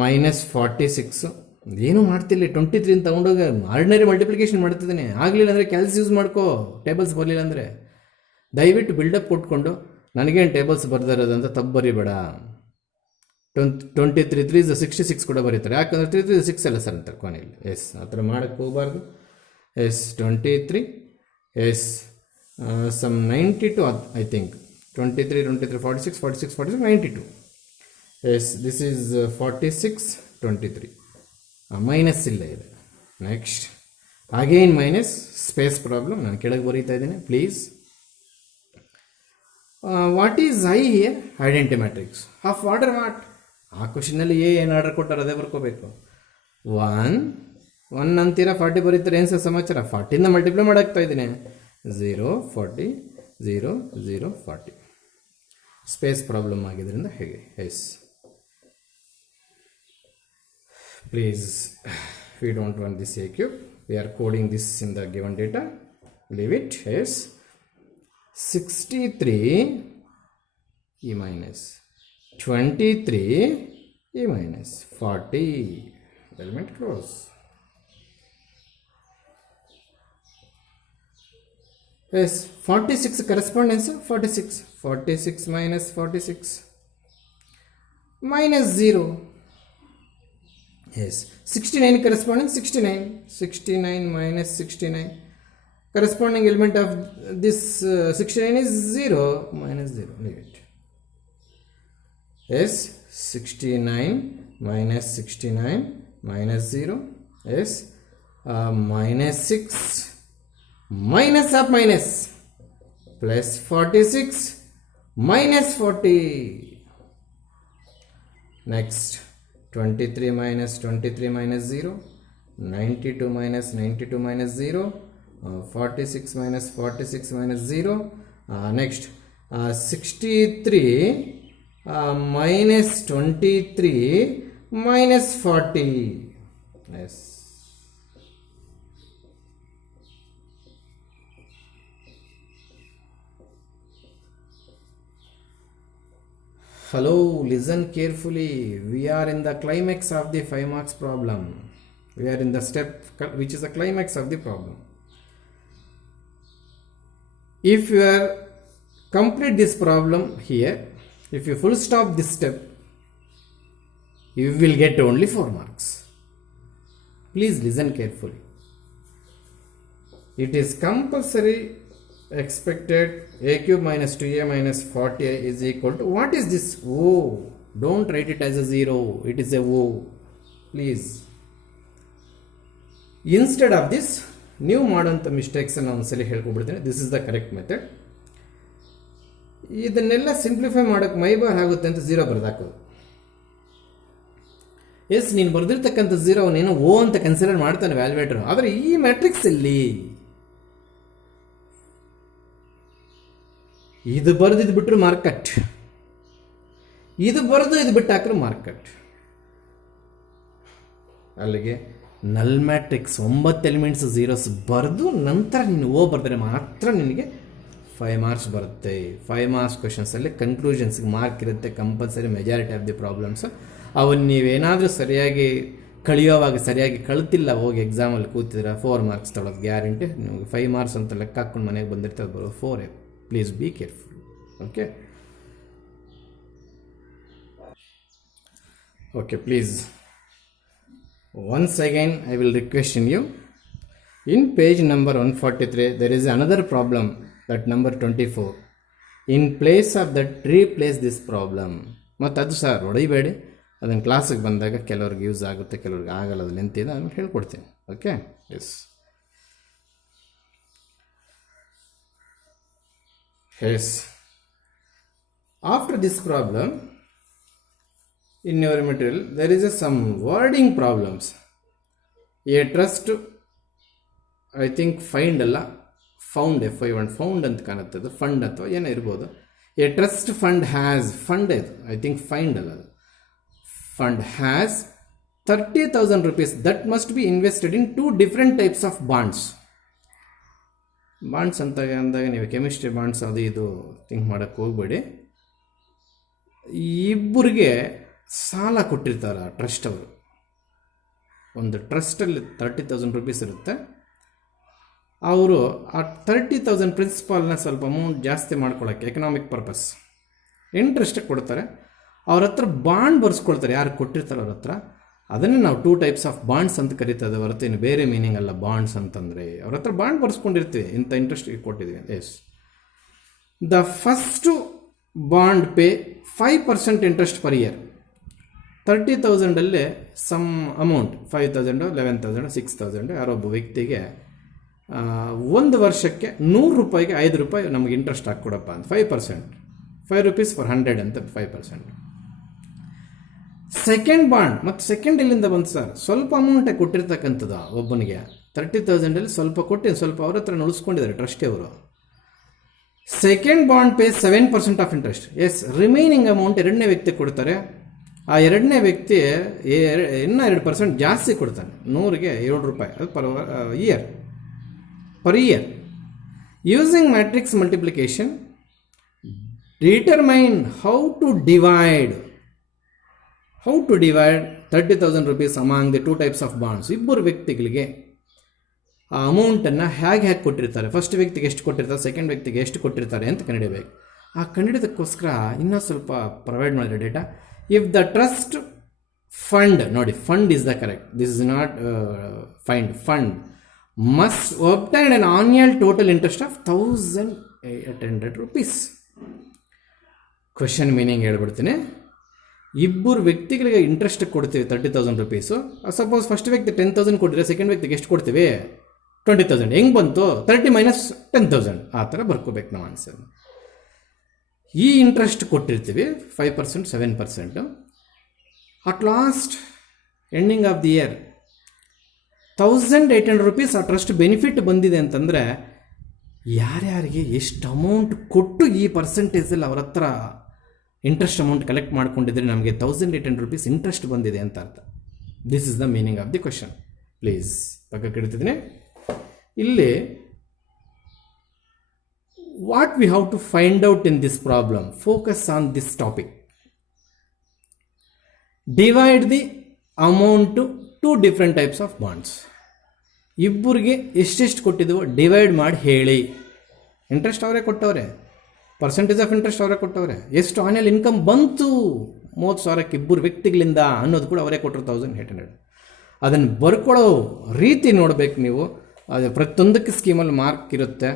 minus 46. ಏನು ಮಾಡ್ತಿಲ್ಲ, 23 ತಗೊಂಡೋಗಿ ಆರ್ಡಿನರಿ ಮಲ್ಟಿಪ್ಲಿಕೇಶನ್ ಮಾಡ್ತಿದ್ದೀನಿ. ಆಗಲಿಲ್ಲ ಅಂದರೆ ಕ್ಯಾಲ್ಸಿ ಯೂಸ್ ಮಾಡ್ಕೋ, ಟೇಬಲ್ಸ್ ಬರಲಿಲ್ಲ ಅಂದರೆ. ದಯವಿಟ್ಟು ಬಿಲ್ಡಪ್ ಕೊಟ್ಕೊಂಡು ನನಗೇನು ಟೇಬಲ್ಸ್ ಬರ್ದಿರೋದಂತ ತಪ್ಪು ಬರಿಬೇಡ. 23 3 66 ಕೂಡ ಬರೀತಾರೆ, ಯಾಕಂದರೆ 3 3 6 ಎಲ್ಲ ಸರ್ ಅಂತಾರೆ ಕೊನೆಯಲ್ಲಿ. ಎಸ್, ಆ ಥರ ಮಾಡೋಕ್ಕೆ ಹೋಗಬಾರ್ದು. Yes 23 yes sum 92 I think, 23 23 46 46 46 92. Yes, this is 46 23. Minus ಇಲ್ಲ ಇದೆ. Next again minus, space problem, ನಾನು ಕೆಳಗೆ ಬರೀತಾ ಇದ್ದೀನಿ please. What is I here? Identity matrix of order what? ಆ ಕ್ವಶನಲ್ಲಿ ಏನು ಆರ್ಡರ್ ಕೊಟ್ಟಾರೆ ಅದೇ ಬರ್ಕೋಬೇಕು. 1 ಅಂತೀರಾ, 40 ಬರೀತಾರೆ, ಏನು ಸರ್ ಸಮಾಚಾರ? 40ಇಂದ ಮಲ್ಟಿಪ್ಲೈ ಮಾಡಾಕ್ತಾ ಇದ್ದೀನಿ. 0 40 0 0 40. ಸ್ಪೇಸ್ ಪ್ರಾಬ್ಲಮ್ ಆಗಿದ್ದರಿಂದ ಹೇಗೆ? Yes, please, we don't want this A cube. We are coding this in the given data. Leave it. Yes 63 e minus 23 e minus 40. Element close. Yes, 46 correspondence. 46 minus 46 minus 0. Yes, 69 correspondence. 69 minus 69. Corresponding element of this 69 is 0 minus 0. Leave it. Yes, 69 minus 69 minus 0. Yes, minus 6 minus of minus plus 46 minus 40. Next 23 minus 23 minus 0. 92 minus 92 minus 0. 46 minus 46 minus 0. Next 63 minus 23 minus 40. Yes. Hello, listen carefully. We are in the climax of the 5 marks problem. We are in the step which is the climax of the problem. If you are complete this problem here, if you full stop this step, you will get only 4 marks. Please listen carefully. It is compulsory expected a cube minus 2a minus 40 is equal to, what is this O? Don't write it as a 0, it is a O. Please. Instead of this, ನೀವು ಮಾಡೋಂಥ ಮಿಸ್ಟೇಕ್ಸನ್ನು ಒಂದ್ಸಲಿ ಹೇಳ್ಕೊಬಿಡ್ತೀನಿ. This is the correct method. ಇದನ್ನೆಲ್ಲ simplify ಮಾಡೋಕ್ಕೆ ಮೈಬಾರ್ ಆಗುತ್ತೆ ಅಂತ 0 ಬರೆದಾಕೋದು. ಎಸ್, ನೀನು ಬರೆದಿರ್ತಕ್ಕಂಥ 0 ನೀನು ಓ ಅಂತ ಕನ್ಸಿಡರ್ ಮಾಡ್ತಾನೆ ವ್ಯಾಲ್ಯೂಯೇಟರ್. ಆದರೆ ಈ ಮ್ಯಾಟ್ರಿಕ್ಸ್ ಅಲ್ಲಿ ಇದು ಬರೆದಿದ್ದು ಬಿಟ್ಟರು ಮಾರ್ಕೆಟ್, ಇದು ಬರೆದು ಇದು ಬಿಟ್ಟು ಹಾಕಿದ್ರೆ ಮಾರ್ಕೆಟ್. ಅಲ್ಲಿಗೆ ನಲ್ ಮ್ಯಾಟ್ರಿಕ್ಸ್ 9 ಎಲಿಮೆಂಟ್ಸ್ ಝೀರೋಸ್ ಬರೆದು ನಂತರ ನೀನು ಓ ಬರೆದ್ರೆ ಮಾತ್ರ ನಿನಗೆ 5 ಮಾರ್ಕ್ಸ್ ಬರುತ್ತೆ. 5 ಮಾರ್ಕ್ಸ್ ಕ್ವೆಶನ್ಸಲ್ಲಿ ಕನ್ಕ್ಲೂಷನ್ಸ್ಗೆ ಮಾರ್ಕ್ ಇರುತ್ತೆ compulsory. Majority of the problems ಅವನ್ನ ನೀವೇನಾದರೂ ಸರಿಯಾಗಿ ಕಳಿಯೋವಾಗ ಸರಿಯಾಗಿ ಕಳ್ತಿಲ್ಲ, ಹೋಗಿ ಎಕ್ಸಾಮಲ್ಲಿ ಕೂತಿದ್ರೆ 4 ಮಾರ್ಕ್ಸ್ ತೊಗೊಳೋದು ಗ್ಯಾರಂಟಿ. ನಿಮಗೆ 5 ಮಾರ್ಕ್ಸ್ ಅಂತ ಲೆಕ್ಕ ಹಾಕ್ಕೊಂಡು ಮನೆಗೆ ಬಂದಿರ್ತದೆ, ಬರೋ 4. Please be careful. Okay okay, please once again I will request you, in page number 143 there is another problem, that number 24. In place of that, replace this problem. ಮತ್ತು ಅದು ಸರ್ ಹೊಡಿಬೇಡಿ, ಅದನ್ನು ಕ್ಲಾಸಿಗೆ ಬಂದಾಗ ಕೆಲವ್ರಿಗೆ ಯೂಸ್ ಆಗುತ್ತೆ, ಕೆಲವ್ರಿಗೆ ಆಗಲ್ಲ. ಅದು ಲೆಂತ್ ಇದೆ, ಅದನ್ನು ಹೇಳ್ಕೊಡ್ತೀನಿ. Okay, yes yes. After this problem in your material there is some wording problems. A trust, I think find ಅಲ್ಲ ಫೌಂಡ್, FI1 ಫೌಂಡ್ ಅಂತ ಕಾಣುತ್ತೆ, ಅದು ಫಂಡ್ ಅಥವಾ ಏನೋ ಇರ್ಬೋದು. A trust fund has, fund ಇದು ಐ ಥಿಂಕ್ ಫೈಂಡ್ ಅಲ್ಲ, ಅದು fund has 30,000 rupees that must be invested in 2 different types of bonds. Bonds ಅಂತ ಅಂದಾಗ ನೀವು ಕೆಮಿಸ್ಟ್ರಿ ಬಾಂಡ್ಸ್ ಅದು ಇದು ಥಿಂಕ್ ಮಾಡೋಕ್ಕೆ ಹೋಗ್ಬೇಡಿ. ಇಬ್ಬರಿಗೆ ಸಾಲ ಕೊಟ್ಟಿರ್ತಾರೆ ಟ್ರಸ್ಟ್ ಅವರು. ಒಂದು ಟ್ರಸ್ಟಲ್ಲಿ 30,000 rupees ಇರುತ್ತೆ. ಅವರು ಆ 30,000 ಪ್ರಿನ್ಸಿಪಾಲ್ನ ಸ್ವಲ್ಪ ಅಮೌಂಟ್ ಜಾಸ್ತಿ ಮಾಡ್ಕೊಳ್ಳೋಕ್ಕೆ ಎಕನಾಮಿಕ್ ಪರ್ಪಸ್ ಇಂಟ್ರೆಸ್ಟಿಗೆ ಕೊಡ್ತಾರೆ. ಅವ್ರ ಹತ್ರ ಬಾಂಡ್ ಬರ್ಸ್ಕೊಳ್ತಾರೆ, ಯಾರು ಕೊಟ್ಟಿರ್ತಾರೆ ಅವ್ರ ಹತ್ರ. ಅದನ್ನೇ ನಾವು 2 types of ಬಾಂಡ್ಸ್ ಅಂತ ಕರೀತದೆ ಹೊರತು ಇನ್ನು ಬೇರೆ ಮೀನಿಂಗ್ ಅಲ್ಲ. ಬಾಂಡ್ಸ್ ಅಂತಂದರೆ ಅವ್ರ ಹತ್ರ ಬಾಂಡ್ ಬರ್ಸ್ಕೊಂಡಿರ್ತೀವಿ, ಇಂಥ ಇಂಟ್ರೆಸ್ಟ್ ಕೊಟ್ಟಿದ್ದೀವಿ. Yes, the first bond pay 5% interest per year. 30,000 sum amount 5,000 11,000 6,000 ಯಾರೊಬ್ಬ ವ್ಯಕ್ತಿಗೆ 1 ವರ್ಷಕ್ಕೆ 100 ರೂಪಾಯಿಗೆ 5 ರೂಪಾಯಿ ನಮಗೆ ಇಂಟ್ರೆಸ್ಟ್ ಹಾಕ್ಕೊಡಪ್ಪ ಅಂತ 5%, 5 rupees for 100 ಅಂತ 5%. ಸೆಕೆಂಡ್ ಬಾಂಡ್, ಮತ್ತು ಸೆಕೆಂಡ್ ಎಲ್ಲಿಂದ ಬಂತು ಸರ್? ಸ್ವಲ್ಪ ಅಮೌಂಟೇ ಕೊಟ್ಟಿರ್ತಕ್ಕಂಥದ್ದು ಒಬ್ಬನಿಗೆ 30,000 ಸ್ವಲ್ಪ ಕೊಟ್ಟು ಸ್ವಲ್ಪ ಅವ್ರ ಹತ್ರ ಉಳಿಸ್ಕೊಂಡಿದ್ದಾರೆ ಟ್ರಸ್ಟಿ ಅವರು. Second bond pay 7% of interest. Yes, remaining amount ಎರಡನೇ ವ್ಯಕ್ತಿ ಕೊಡ್ತಾರೆ. ಆ ಎರಡನೇ ವ್ಯಕ್ತಿ ಇನ್ನೂ 2% ಜಾಸ್ತಿ ಕೊಡ್ತಾನೆ, 100ಗೆ 7 ರೂಪಾಯಿ, ಅದು per year. Using matrix multiplication, determine how to divide 30,000 rupees among the 2 types of bonds. ಇಬ್ಬರು ವ್ಯಕ್ತಿಗಳಿಗೆ ಆ ಅಮೌಂಟನ್ನು ಹೇಗೆ ಕೊಟ್ಟಿರ್ತಾರೆ, ಫಸ್ಟ್ ವ್ಯಕ್ತಿಗೆ ಎಷ್ಟು ಕೊಟ್ಟಿರ್ತಾರೆ, ಸೆಕೆಂಡ್ ವ್ಯಕ್ತಿಗೆ ಎಷ್ಟು ಕೊಟ್ಟಿರ್ತಾರೆ ಅಂತ ಕಂಡುಹಿಡಬೇಕು. ಆ ಕಂಡುಹಿಡಿದಕ್ಕೋಸ್ಕರ ಇನ್ನೂ ಸ್ವಲ್ಪ ಪ್ರೊವೈಡ್ ಮಾಡಿರೋ data. If the trust fund, ನೋಡಿ fund is the correct, this is not find, fund must obtain an annual total interest of 1,800 rupees. Question meaning ಹೇಳ್ಬಿಡ್ತೀನಿ. ಇಬ್ಬರು ವ್ಯಕ್ತಿಗಳಿಗೆ ಇಂಟ್ರೆಸ್ಟ್ ಕೊಡ್ತೀವಿ 30,000 rupees. ಸಪೋಸ್ ಫಸ್ಟ್ ವ್ಯಕ್ತಿ 10,000 ಕೊಟ್ಟಿದ್ರೆ ಸೆಕೆಂಡ್ ವ್ಯಕ್ತಿಗೆ ಎಷ್ಟು ಕೊಡ್ತೀವಿ? 20,000. ಹೆಂಗೆ ಬಂತು? 30 minus 10,000 ಆ ಥರ ಬರ್ಕೋಬೇಕು ನಾವು ಆನ್ಸರ್. ಈ ಇಂಟ್ರೆಸ್ಟ್ ಕೊಟ್ಟಿರ್ತೀವಿ 5%, 7%. At last ending of the year 1,800 rupees ಆ ಟ್ರಸ್ಟ್ ಬೆನಿಫಿಟ್ ಬಂದಿದೆ ಅಂತಂದರೆ ಯಾರ್ಯಾರಿಗೆ ಎಷ್ಟು ಅಮೌಂಟ್ ಕೊಟ್ಟು ಈ ಪರ್ಸೆಂಟೇಜಲ್ಲಿ ಅವ್ರ ಹತ್ರ ಇಂಟ್ರೆಸ್ಟ್ ಅಮೌಂಟ್ ಕಲೆಕ್ಟ್ ಮಾಡ್ಕೊಂಡಿದ್ರೆ ನಮಗೆ 1,800 rupees ಇಂಟ್ರೆಸ್ಟ್ ಬಂದಿದೆ ಅಂತ ಅರ್ಥ. This is the meaning of the question. Please ಪಕ್ಕಕ್ಕೆ ಇಡ್ತಿದ್ದೀನಿ. ಇಲ್ಲಿ what we have to find out in this problem, focus on this topic. Divide the amount 2 different types of bonds. ಇಬ್ಬರಿಗೆ ಎಷ್ಟೆಷ್ಟು ಕೊಟ್ಟಿದ್ವು divide ಮಾಡಿ ಹೇಳಿ. Interest ಅವರೇ ಕೊಟ್ಟವ್ರೆ, ಪರ್ಸೆಂಟೇಜ್ ಆಫ್ ಇಂಟ್ರೆಸ್ಟ್ ಅವರೇ ಕೊಟ್ಟವ್ರೆ, ಎಷ್ಟು ಆನ್ಯಲ್ ಇನ್ಕಮ್ ಬಂತು 30,000ಕ್ಕೆ ಇಬ್ಬರು ವ್ಯಕ್ತಿಗಳಿಂದ ಅನ್ನೋದು ಕೂಡ ಅವರೇ ಕೊಟ್ಟರು 1800. ಅದನ್ನು ಬರ್ಕೊಳ್ಳೋ ರೀತಿ ನೋಡಬೇಕು ನೀವು. ಅದು ಪ್ರತಿಯೊಂದಕ್ಕೆ ಸ್ಕೀಮಲ್ಲಿ ಮಾರ್ಕ್ ಇರುತ್ತೆ.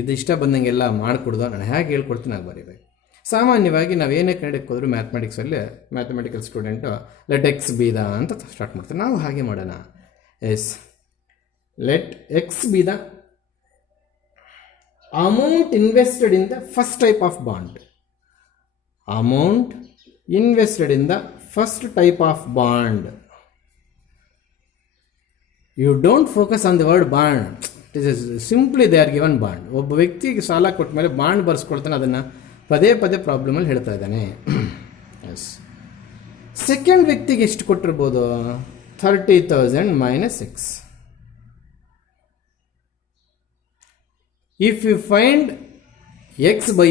ಇದು ಇಷ್ಟ ಬಂದಂಗೆಲ್ಲ ಮಾಡಿಕೊಡ್ದು ನಾನು ಹೇಗೆ ಹೇಳ್ಕೊಡ್ತೀನಿ ಹಾಗೆ ಬರೀಬೇಕು. ಸಾಮಾನ್ಯವಾಗಿ ನಾವು ಏನೇ ಕನ್ನಡಕ್ಕೆ ಹೋದರೂ mathematical student let X be the ಅಂತ ಸ್ಟಾರ್ಟ್ ಮಾಡ್ತಾರೆ. ನಾವು ಹಾಗೆ ಮಾಡೋಣ. Yes, let X be the amount invested in the first type of bond. Amount invested in the first type of bond. You don't focus on the word bond. It is simply they are given bond. ಒಬ್ಬ ವ್ಯಕ್ತಿಗೆ ಸಾಲ ಕೊಟ್ಟ ಮೇಲೆ bond ಬರ್ಸ್ಕೊಳ್ತಾನೆ, ಅದನ್ನು ಪದೇ ಪದೇ ಪ್ರಾಬ್ಲಮಲ್ಲಿ ಹೇಳ್ತಾ ಇದ್ದಾನೆ. ಎಸ್, ಸೆಕೆಂಡ್ ವ್ಯಕ್ತಿಗೆ ಎಷ್ಟು ಕೊಟ್ಟಿರ್ಬೋದು? 30,000 minus 6. If you find x by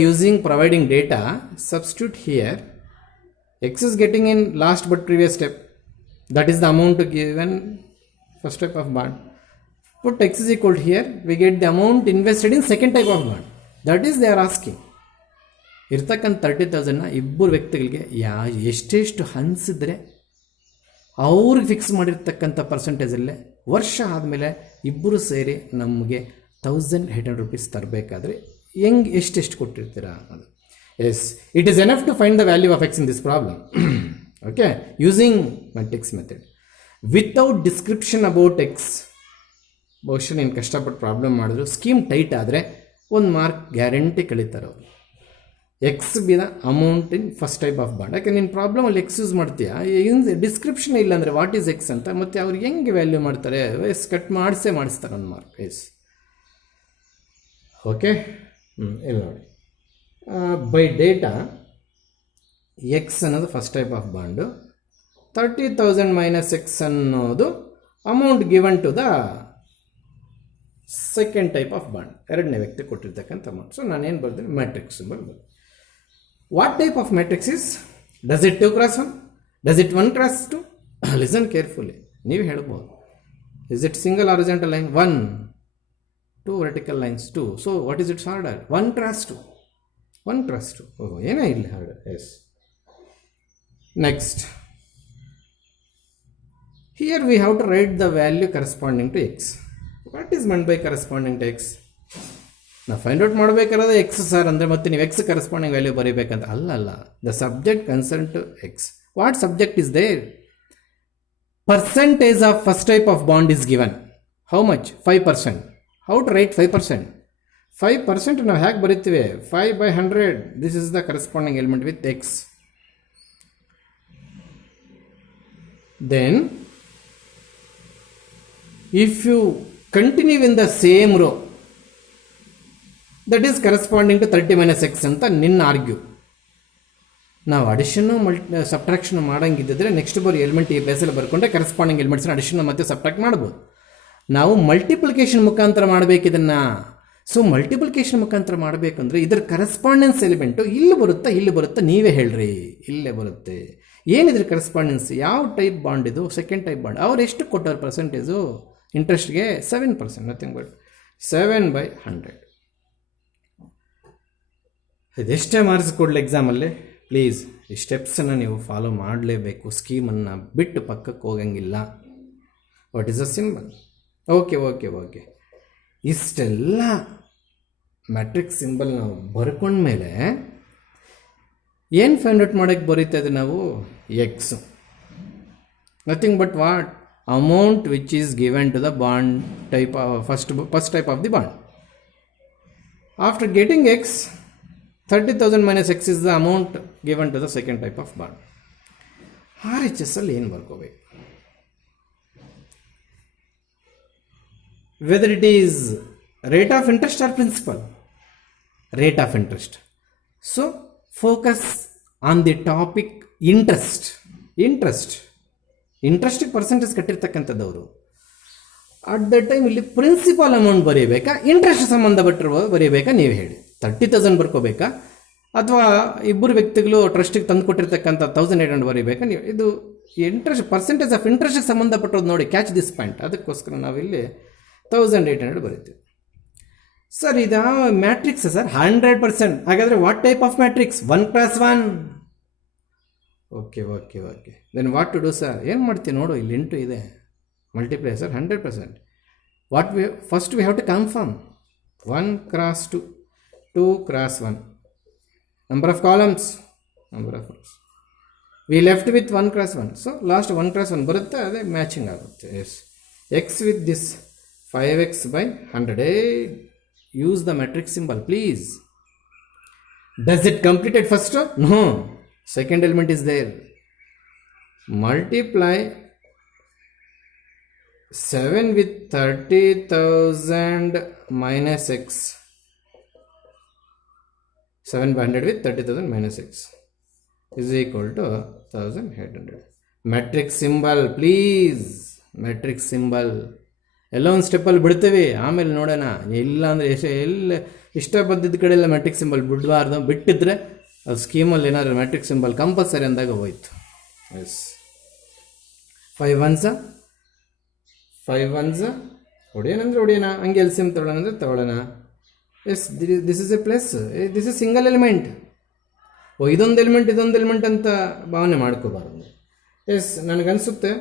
providing data, substitute here. X is getting in last but previous step. That is the amount given first type of bond. Put x is equal to here. We get the amount invested in second type of bond. That is they are asking. ಇರ್ತಕ್ಕಂಥ 30,000ನ ಇಬ್ಬರು ವ್ಯಕ್ತಿಗಳಿಗೆ ಎಷ್ಟೆಷ್ಟು ಹಂಚಿದ್ರೆ ಅವ್ರಿಗೆ fix ಮಾಡಿರ್ತಕ್ಕಂಥ ಪರ್ಸೆಂಟೇಜಲ್ಲೇ ವರ್ಷ ಆದಮೇಲೆ ಇಬ್ಬರು ಸೇರಿ ನಮಗೆ 1,800 rupees ತರಬೇಕಾದ್ರೆ ಎಷ್ಟೆಷ್ಟು ಕೊಟ್ಟಿರ್ತೀರಾ ಅದು. Yes, it is enough to find the value of X in this problem. Okay, using matrix method without description about X. ಬಹುಶಃ ನೀನು ಕಷ್ಟಪಟ್ಟು ಪ್ರಾಬ್ಲಮ್ ಮಾಡಿದ್ರು ಸ್ಕೀಮ್ ಟೈಟ್ ಆದರೆ 1 ಮಾರ್ಕ್ ಗ್ಯಾರಂಟಿ ಕಳೀತಾರೆ ಅವರು. X be the amount in first type of bond. ಯಾಕೆ ನೀನು ಪ್ರಾಬ್ಲಮಲ್ಲಿ X use ಮಾಡ್ತೀಯಾ, description ಇಲ್ಲ ಅಂದರೆ ವಾಟ್ ಈಸ್ ಎಕ್ಸ್ ಅಂತ, ಮತ್ತು ಅವ್ರಿಗೆ ಹೆಂಗೆ ವ್ಯಾಲ್ಯೂ ಮಾಡ್ತಾರೆ? ಎಸ್, ಕಟ್ ಮಾಡಿಸ್ತಾರೆ 1 ಮಾರ್ಕ್. S, okay. ಇಲ್ಲಿ ನೋಡಿ, ಬೈ ಡೇಟಾ ಎಕ್ಸ್ ಅನ್ನೋದು first type of bond, 30,000 minus X ಅನ್ನೋದು amount given to the second type of bond, ಎರಡನೇ ವ್ಯಕ್ತಿ ಕೊಟ್ಟಿರ್ತಕ್ಕಂಥ ಅಮೌಂಟ್. ಸೊ ನಾನೇನು ಬರ್ತೀನಿ, ಮ್ಯಾಟ್ರಿಕ್ಸ್ ಸಿಂಬಲ್ ಬರ್ತೀನಿ. What type of matrix is? Does it 2 x 1? Does it 1 x 2? Listen carefully, ನೀವು ಹೇಳ್ಬೋದು. Is it single horizontal line? 1, 2 vertical lines 2. So what is its order? 1 x 2. 1 x 2. Oh, ಏನೇ ಇಲ್ಲ order. Yes. Next. Here we have to write the value corresponding to x. What is meant by corresponding to x? ನಾವು find out ಮಾಡಬೇಕಾದ್ರೆ X sir ಅಂದರೆ ಮತ್ತೆ ನೀವು X corresponding value ಬರೀಬೇಕಂತ ಅಲ್ಲ. The subject concern to X. What subject is there? Percentage of first type of bond is given. How much? 5%. How to write 5%? 5% ನಾವು ಹೇಗೆ ಬರೀತೀವಿ? 5/100. This is the corresponding element with X. Then if you continue in the same row, that is corresponding to 30 minus x ಅಂತ ನಿನ್ನ argue. ನಾವು ಅಡಿಷನ್ನು subtraction ಮಾಡೋಂಗಿದ್ದರೆ next ಬರೋ element ಈ ಪ್ಲೇಸಲ್ಲಿ ಬರ್ಕೊಂಡ್ರೆ corresponding ಎಲಿಮೆಂಟ್ಸ್ನ addition ಮತ್ತು ಸಬ್ಟ್ರಾಕ್ಟ್ ಮಾಡ್ಬೋದು. ನಾವು ಮಲ್ಟಿಪ್ಲಿಕೇಶನ್ ಮುಖಾಂತರ ಮಾಡಬೇಕಿದನ್ನು. ಸೊ ಮಲ್ಟಿಪ್ಲಿಕೇಶನ್ ಮುಖಾಂತರ ಮಾಡಬೇಕಂದ್ರೆ ಇದರ ಕರೆಸ್ಪಾಂಡೆನ್ಸ್ ಎಲಿಮೆಂಟು ಇಲ್ಲಿ ಬರುತ್ತಾ ನೀವೇ ಹೇಳ್ರಿ. ಇಲ್ಲೇ ಬರುತ್ತೆ. ಏನಿದ್ರ ಕರೆಸ್ಪಾಂಡೆನ್ಸ್? ಯಾವ ಟೈಪ್ ಬಾಂಡ್ ಇದು? Second type bond. ಅವ್ರು ಎಷ್ಟು ಕೊಟ್ಟವ್ರ ಪರ್ಸೆಂಟೇಜು ಇಂಟ್ರೆಸ್ಟ್ಗೆ? 7%. Nothing but 7/100. ಇದೆಷ್ಟೇ ಮಾರ್ಕ್ಸ್ ಕೊಡಲಿ ಎಕ್ಸಾಮಲ್ಲಿ, ಪ್ಲೀಸ್ ಈ ಸ್ಟೆಪ್ಸನ್ನು ನೀವು ಫಾಲೋ ಮಾಡಲೇಬೇಕು. ಸ್ಕೀಮನ್ನು ಬಿಟ್ಟು ಪಕ್ಕಕ್ಕೆ ಹೋಗಂಗಿಲ್ಲ. What is a symbol? Okay. ಇಷ್ಟೆಲ್ಲ ಮ್ಯಾಟ್ರಿಕ್ಸ್ ಸಿಂಬಲ್ ನಾವು ಬರ್ಕೊಂಡ್ಮೇಲೆ ಏನು ಫೈಂಡ್ ಔಟ್ ಮಾಡೋಕ್ಕೆ ಬರೀತಾ ಇದೆ ನಾವು? X. Nothing but what? Amount which is given to the bond type, first type of the bond. After getting X, 30,000 minus x is the amount given to the second type of bond. RHS ಅಲ್ಲಿ ಏನು ಬರ್ಕೋಬೇಕು? Whether it is rate of interest or principal? Rate of interest. So focus on the topic interest. ಇಂಟ್ರೆಸ್ಟಿಗೆ ಪರ್ಸೆಂಟೇಜ್ ಕಟ್ಟಿರ್ತಕ್ಕಂಥದ್ದವರು at the time ಇಲ್ಲಿ principal amount ಬರೀಬೇಕಾ, interest ಸಂಬಂಧಪಟ್ಟಿರ್ಬೋದು ಬರೀಬೇಕಾ? ನೀವು ಹೇಳಿ. 30,000 ಬರ್ಕೋಬೇಕಾ, ಅಥವಾ ಇಬ್ಬರು ವ್ಯಕ್ತಿಗಳು ಟ್ರಸ್ಟಿಗೆ ತಂದು ಕೊಟ್ಟಿರ್ತಕ್ಕಂಥ 1,800 ಬರೀಬೇಕಾ? ನೀವು ಇದು ಇಂಟ್ರೆಸ್ಟ್ ಪರ್ಸೆಂಟೇಜ್ ಆಫ್ ಇಂಟ್ರೆಸ್ಟ್ಗೆ ಸಂಬಂಧಪಟ್ಟದ್ದು ನೋಡಿ, ಕ್ಯಾಚ್ ದಿಸ್ ಪಾಯಿಂಟ್. ಅದಕ್ಕೋಸ್ಕರ ನಾವಿಲ್ಲಿ 1800 ಬರೀತೀವಿ. ಸರ್ ಇದು ಮ್ಯಾಟ್ರಿಕ್ಸ್ ಸರ್ 100%. ಹಾಗಾದರೆ what type of matrix? 1x1. Okay okay okay, then what to do sir? ಏನು ಮಾಡ್ತೀವಿ ನೋಡು, ಇಲ್ಲಿ ಇಂಟು ಇದೆ, multiply sir 100%. What we first we have to confirm 1 x 2, 2 x 1, number of columns, number of rows. We left with 1 x 1, so last 1 x 1 ಬರುತ್ತೆ, ಅದೇ matching ಆಗುತ್ತೆ. Yes, x with this 5x by 100. Use the matrix symbol please. Does it complete it first? No, second element is there. Multiply 7 with 30,000 minus x. 7 by 100 with 30,000 minus x is equal to 1800. Matrix symbol please. Matrix symbol. ಎಲ್ಲ ಒಂದು ಸ್ಟೆಪ್ಪಲ್ಲಿ ಬಿಡ್ತೀವಿ, ಆಮೇಲೆ ನೋಡೋಣ. ಇಲ್ಲ ಅಂದರೆ ಎಲ್ಲಿ ಇಷ್ಟ ಬಂದಿದ್ದ ಕಡೆ ಎಲ್ಲ ಮ್ಯಾಟ್ರಿಕ್ಸ್ ಸಿಂಬಲ್ ಬಿಡಬಾರ್ದು. ಬಿಟ್ಟಿದ್ರೆ ಅದು ಸ್ಕೀಮಲ್ಲಿ ಏನಾದರೂ ಮ್ಯಾಟ್ರಿಕ್ಸ್ ಸಿಂಬಲ್ ಕಂಪಲ್ಸರಿ ಅಂದಾಗ ಹೋಯ್ತು. ಎಸ್, 5 1s ಹೊಡೆಯೋಣಂದ್ರೆ ಹೊಡೆಯೋಣ, ಹಂಗೆ ಎಲ್ ಸಿ ಎಮ್ ತೊಗೊಳ್ಳೋಣ ಅಂದರೆ ತೊಗೊಳ್ಳೋಣ. Yes, this is A plus, this is single element. ಇದೊಂದು ಎಲಿಮೆಂಟ್ ಅಂತ ಭಾವನೆ ಮಾಡ್ಕೋಬಾರ್ದು. ಎಸ್, ನನಗನ್ಸುತ್ತೆ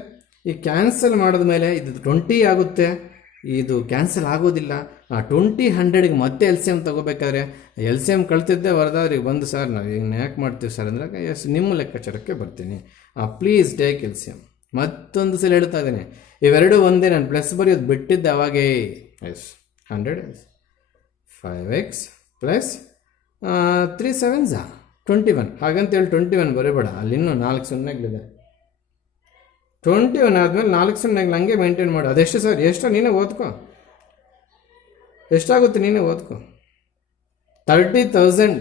ಈ ಕ್ಯಾನ್ಸಲ್ ಮಾಡಿದ ಮೇಲೆ ಇದು 20 ಆಗುತ್ತೆ, ಇದು ಕ್ಯಾನ್ಸಲ್ ಆಗೋದಿಲ್ಲ. ಆ 20 100ಗೆ ಮತ್ತೆ ಎಲ್ ಸಿ ಎಮ್ ತೊಗೋಬೇಕಾದ್ರೆ ಎಲ್ ಸಿ ಎಮ್ ಕಳ್ತಿದ್ದೆ ವರದಾದ್ರಿಗೆ ಬಂದು ಸರ್ ನಾವು ಈಗ ಯಾಕೆ ಮಾಡ್ತೀವಿ ಸರ್ ಅಂದರೆ, ಎಸ್ ನಿಮ್ಮ ಲೆಕ್ಕಾಚಾರಕ್ಕೆ ಬರ್ತೀನಿ, please take L C M. ಮತ್ತೊಂದು ಸಲ ಹೇಳ್ತಾ ಇದ್ದೀನಿ, ಇವೆರಡು ಒಂದೇ, ನಾನು ಪ್ಲಸ್ ಬರೆಯೋದು ಬಿಟ್ಟಿದ್ದೆ ಅವಾಗೇ. S, 100 5x plus 3 7s 21. ಹಾಗಂತೇಳಿ 21 ಬರೀಬೇಡ, ಅಲ್ಲಿ ಇನ್ನೂ 4 ಸೊನ್ನೆಗಳಿದೆ. 21 ಆದಮೇಲೆ 4 ಸೊನ್ನೆಗಳು ಹಂಗೆ ಮೇಂಟೈನ್ ಮಾಡು. ಅದೆಷ್ಟು ಸರ್? ಎಷ್ಟೋ ನೀನೇ ಓದ್ಕೊ, ಎಷ್ಟಾಗುತ್ತೆ ನೀನೇ ಓದ್ಕೊ. 30,000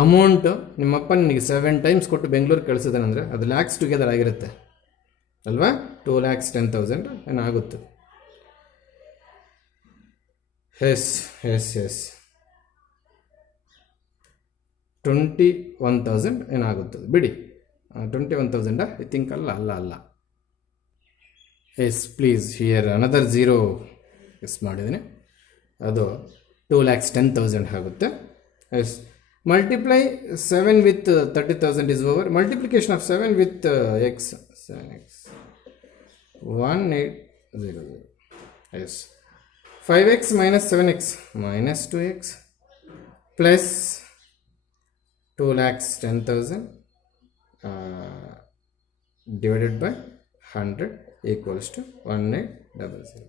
ಅಮೌಂಟು ನಿಮ್ಮಪ್ಪ ನಿನಗೆ 7 ಟೈಮ್ಸ್ ಕೊಟ್ಟು ಬೆಂಗಳೂರಿಗೆ ಕಳಿಸಿದಾನಂದರೆ ಅದು ಲ್ಯಾಕ್ಸ್ ಟುಗೆದರ್ ಆಗಿರುತ್ತೆ ಅಲ್ವಾ? 2,10,000 ಏನಾಗುತ್ತೆ. ಎಸ್ 21,000 ಏನಾಗುತ್ತದೆ ಬಿಡಿ. 21,000 ಐ ಥಿಂಕ್ ಅಲ್ಲ. ಎಸ್ ಪ್ಲೀಸ್, ಹಿಯರ್ ಅನದರ್ 0 ಎಸ್ ಮಾಡಿದ್ದೀನಿ, ಅದು 2,10,000 ಆಗುತ್ತೆ. Yes, multiply 7 with 30,000 is over. Multiplication of 7 with x, 7x 1800. Yes, 5x minus 7x minus 2x plus 2,10,000 divided by 100 equals to 1800.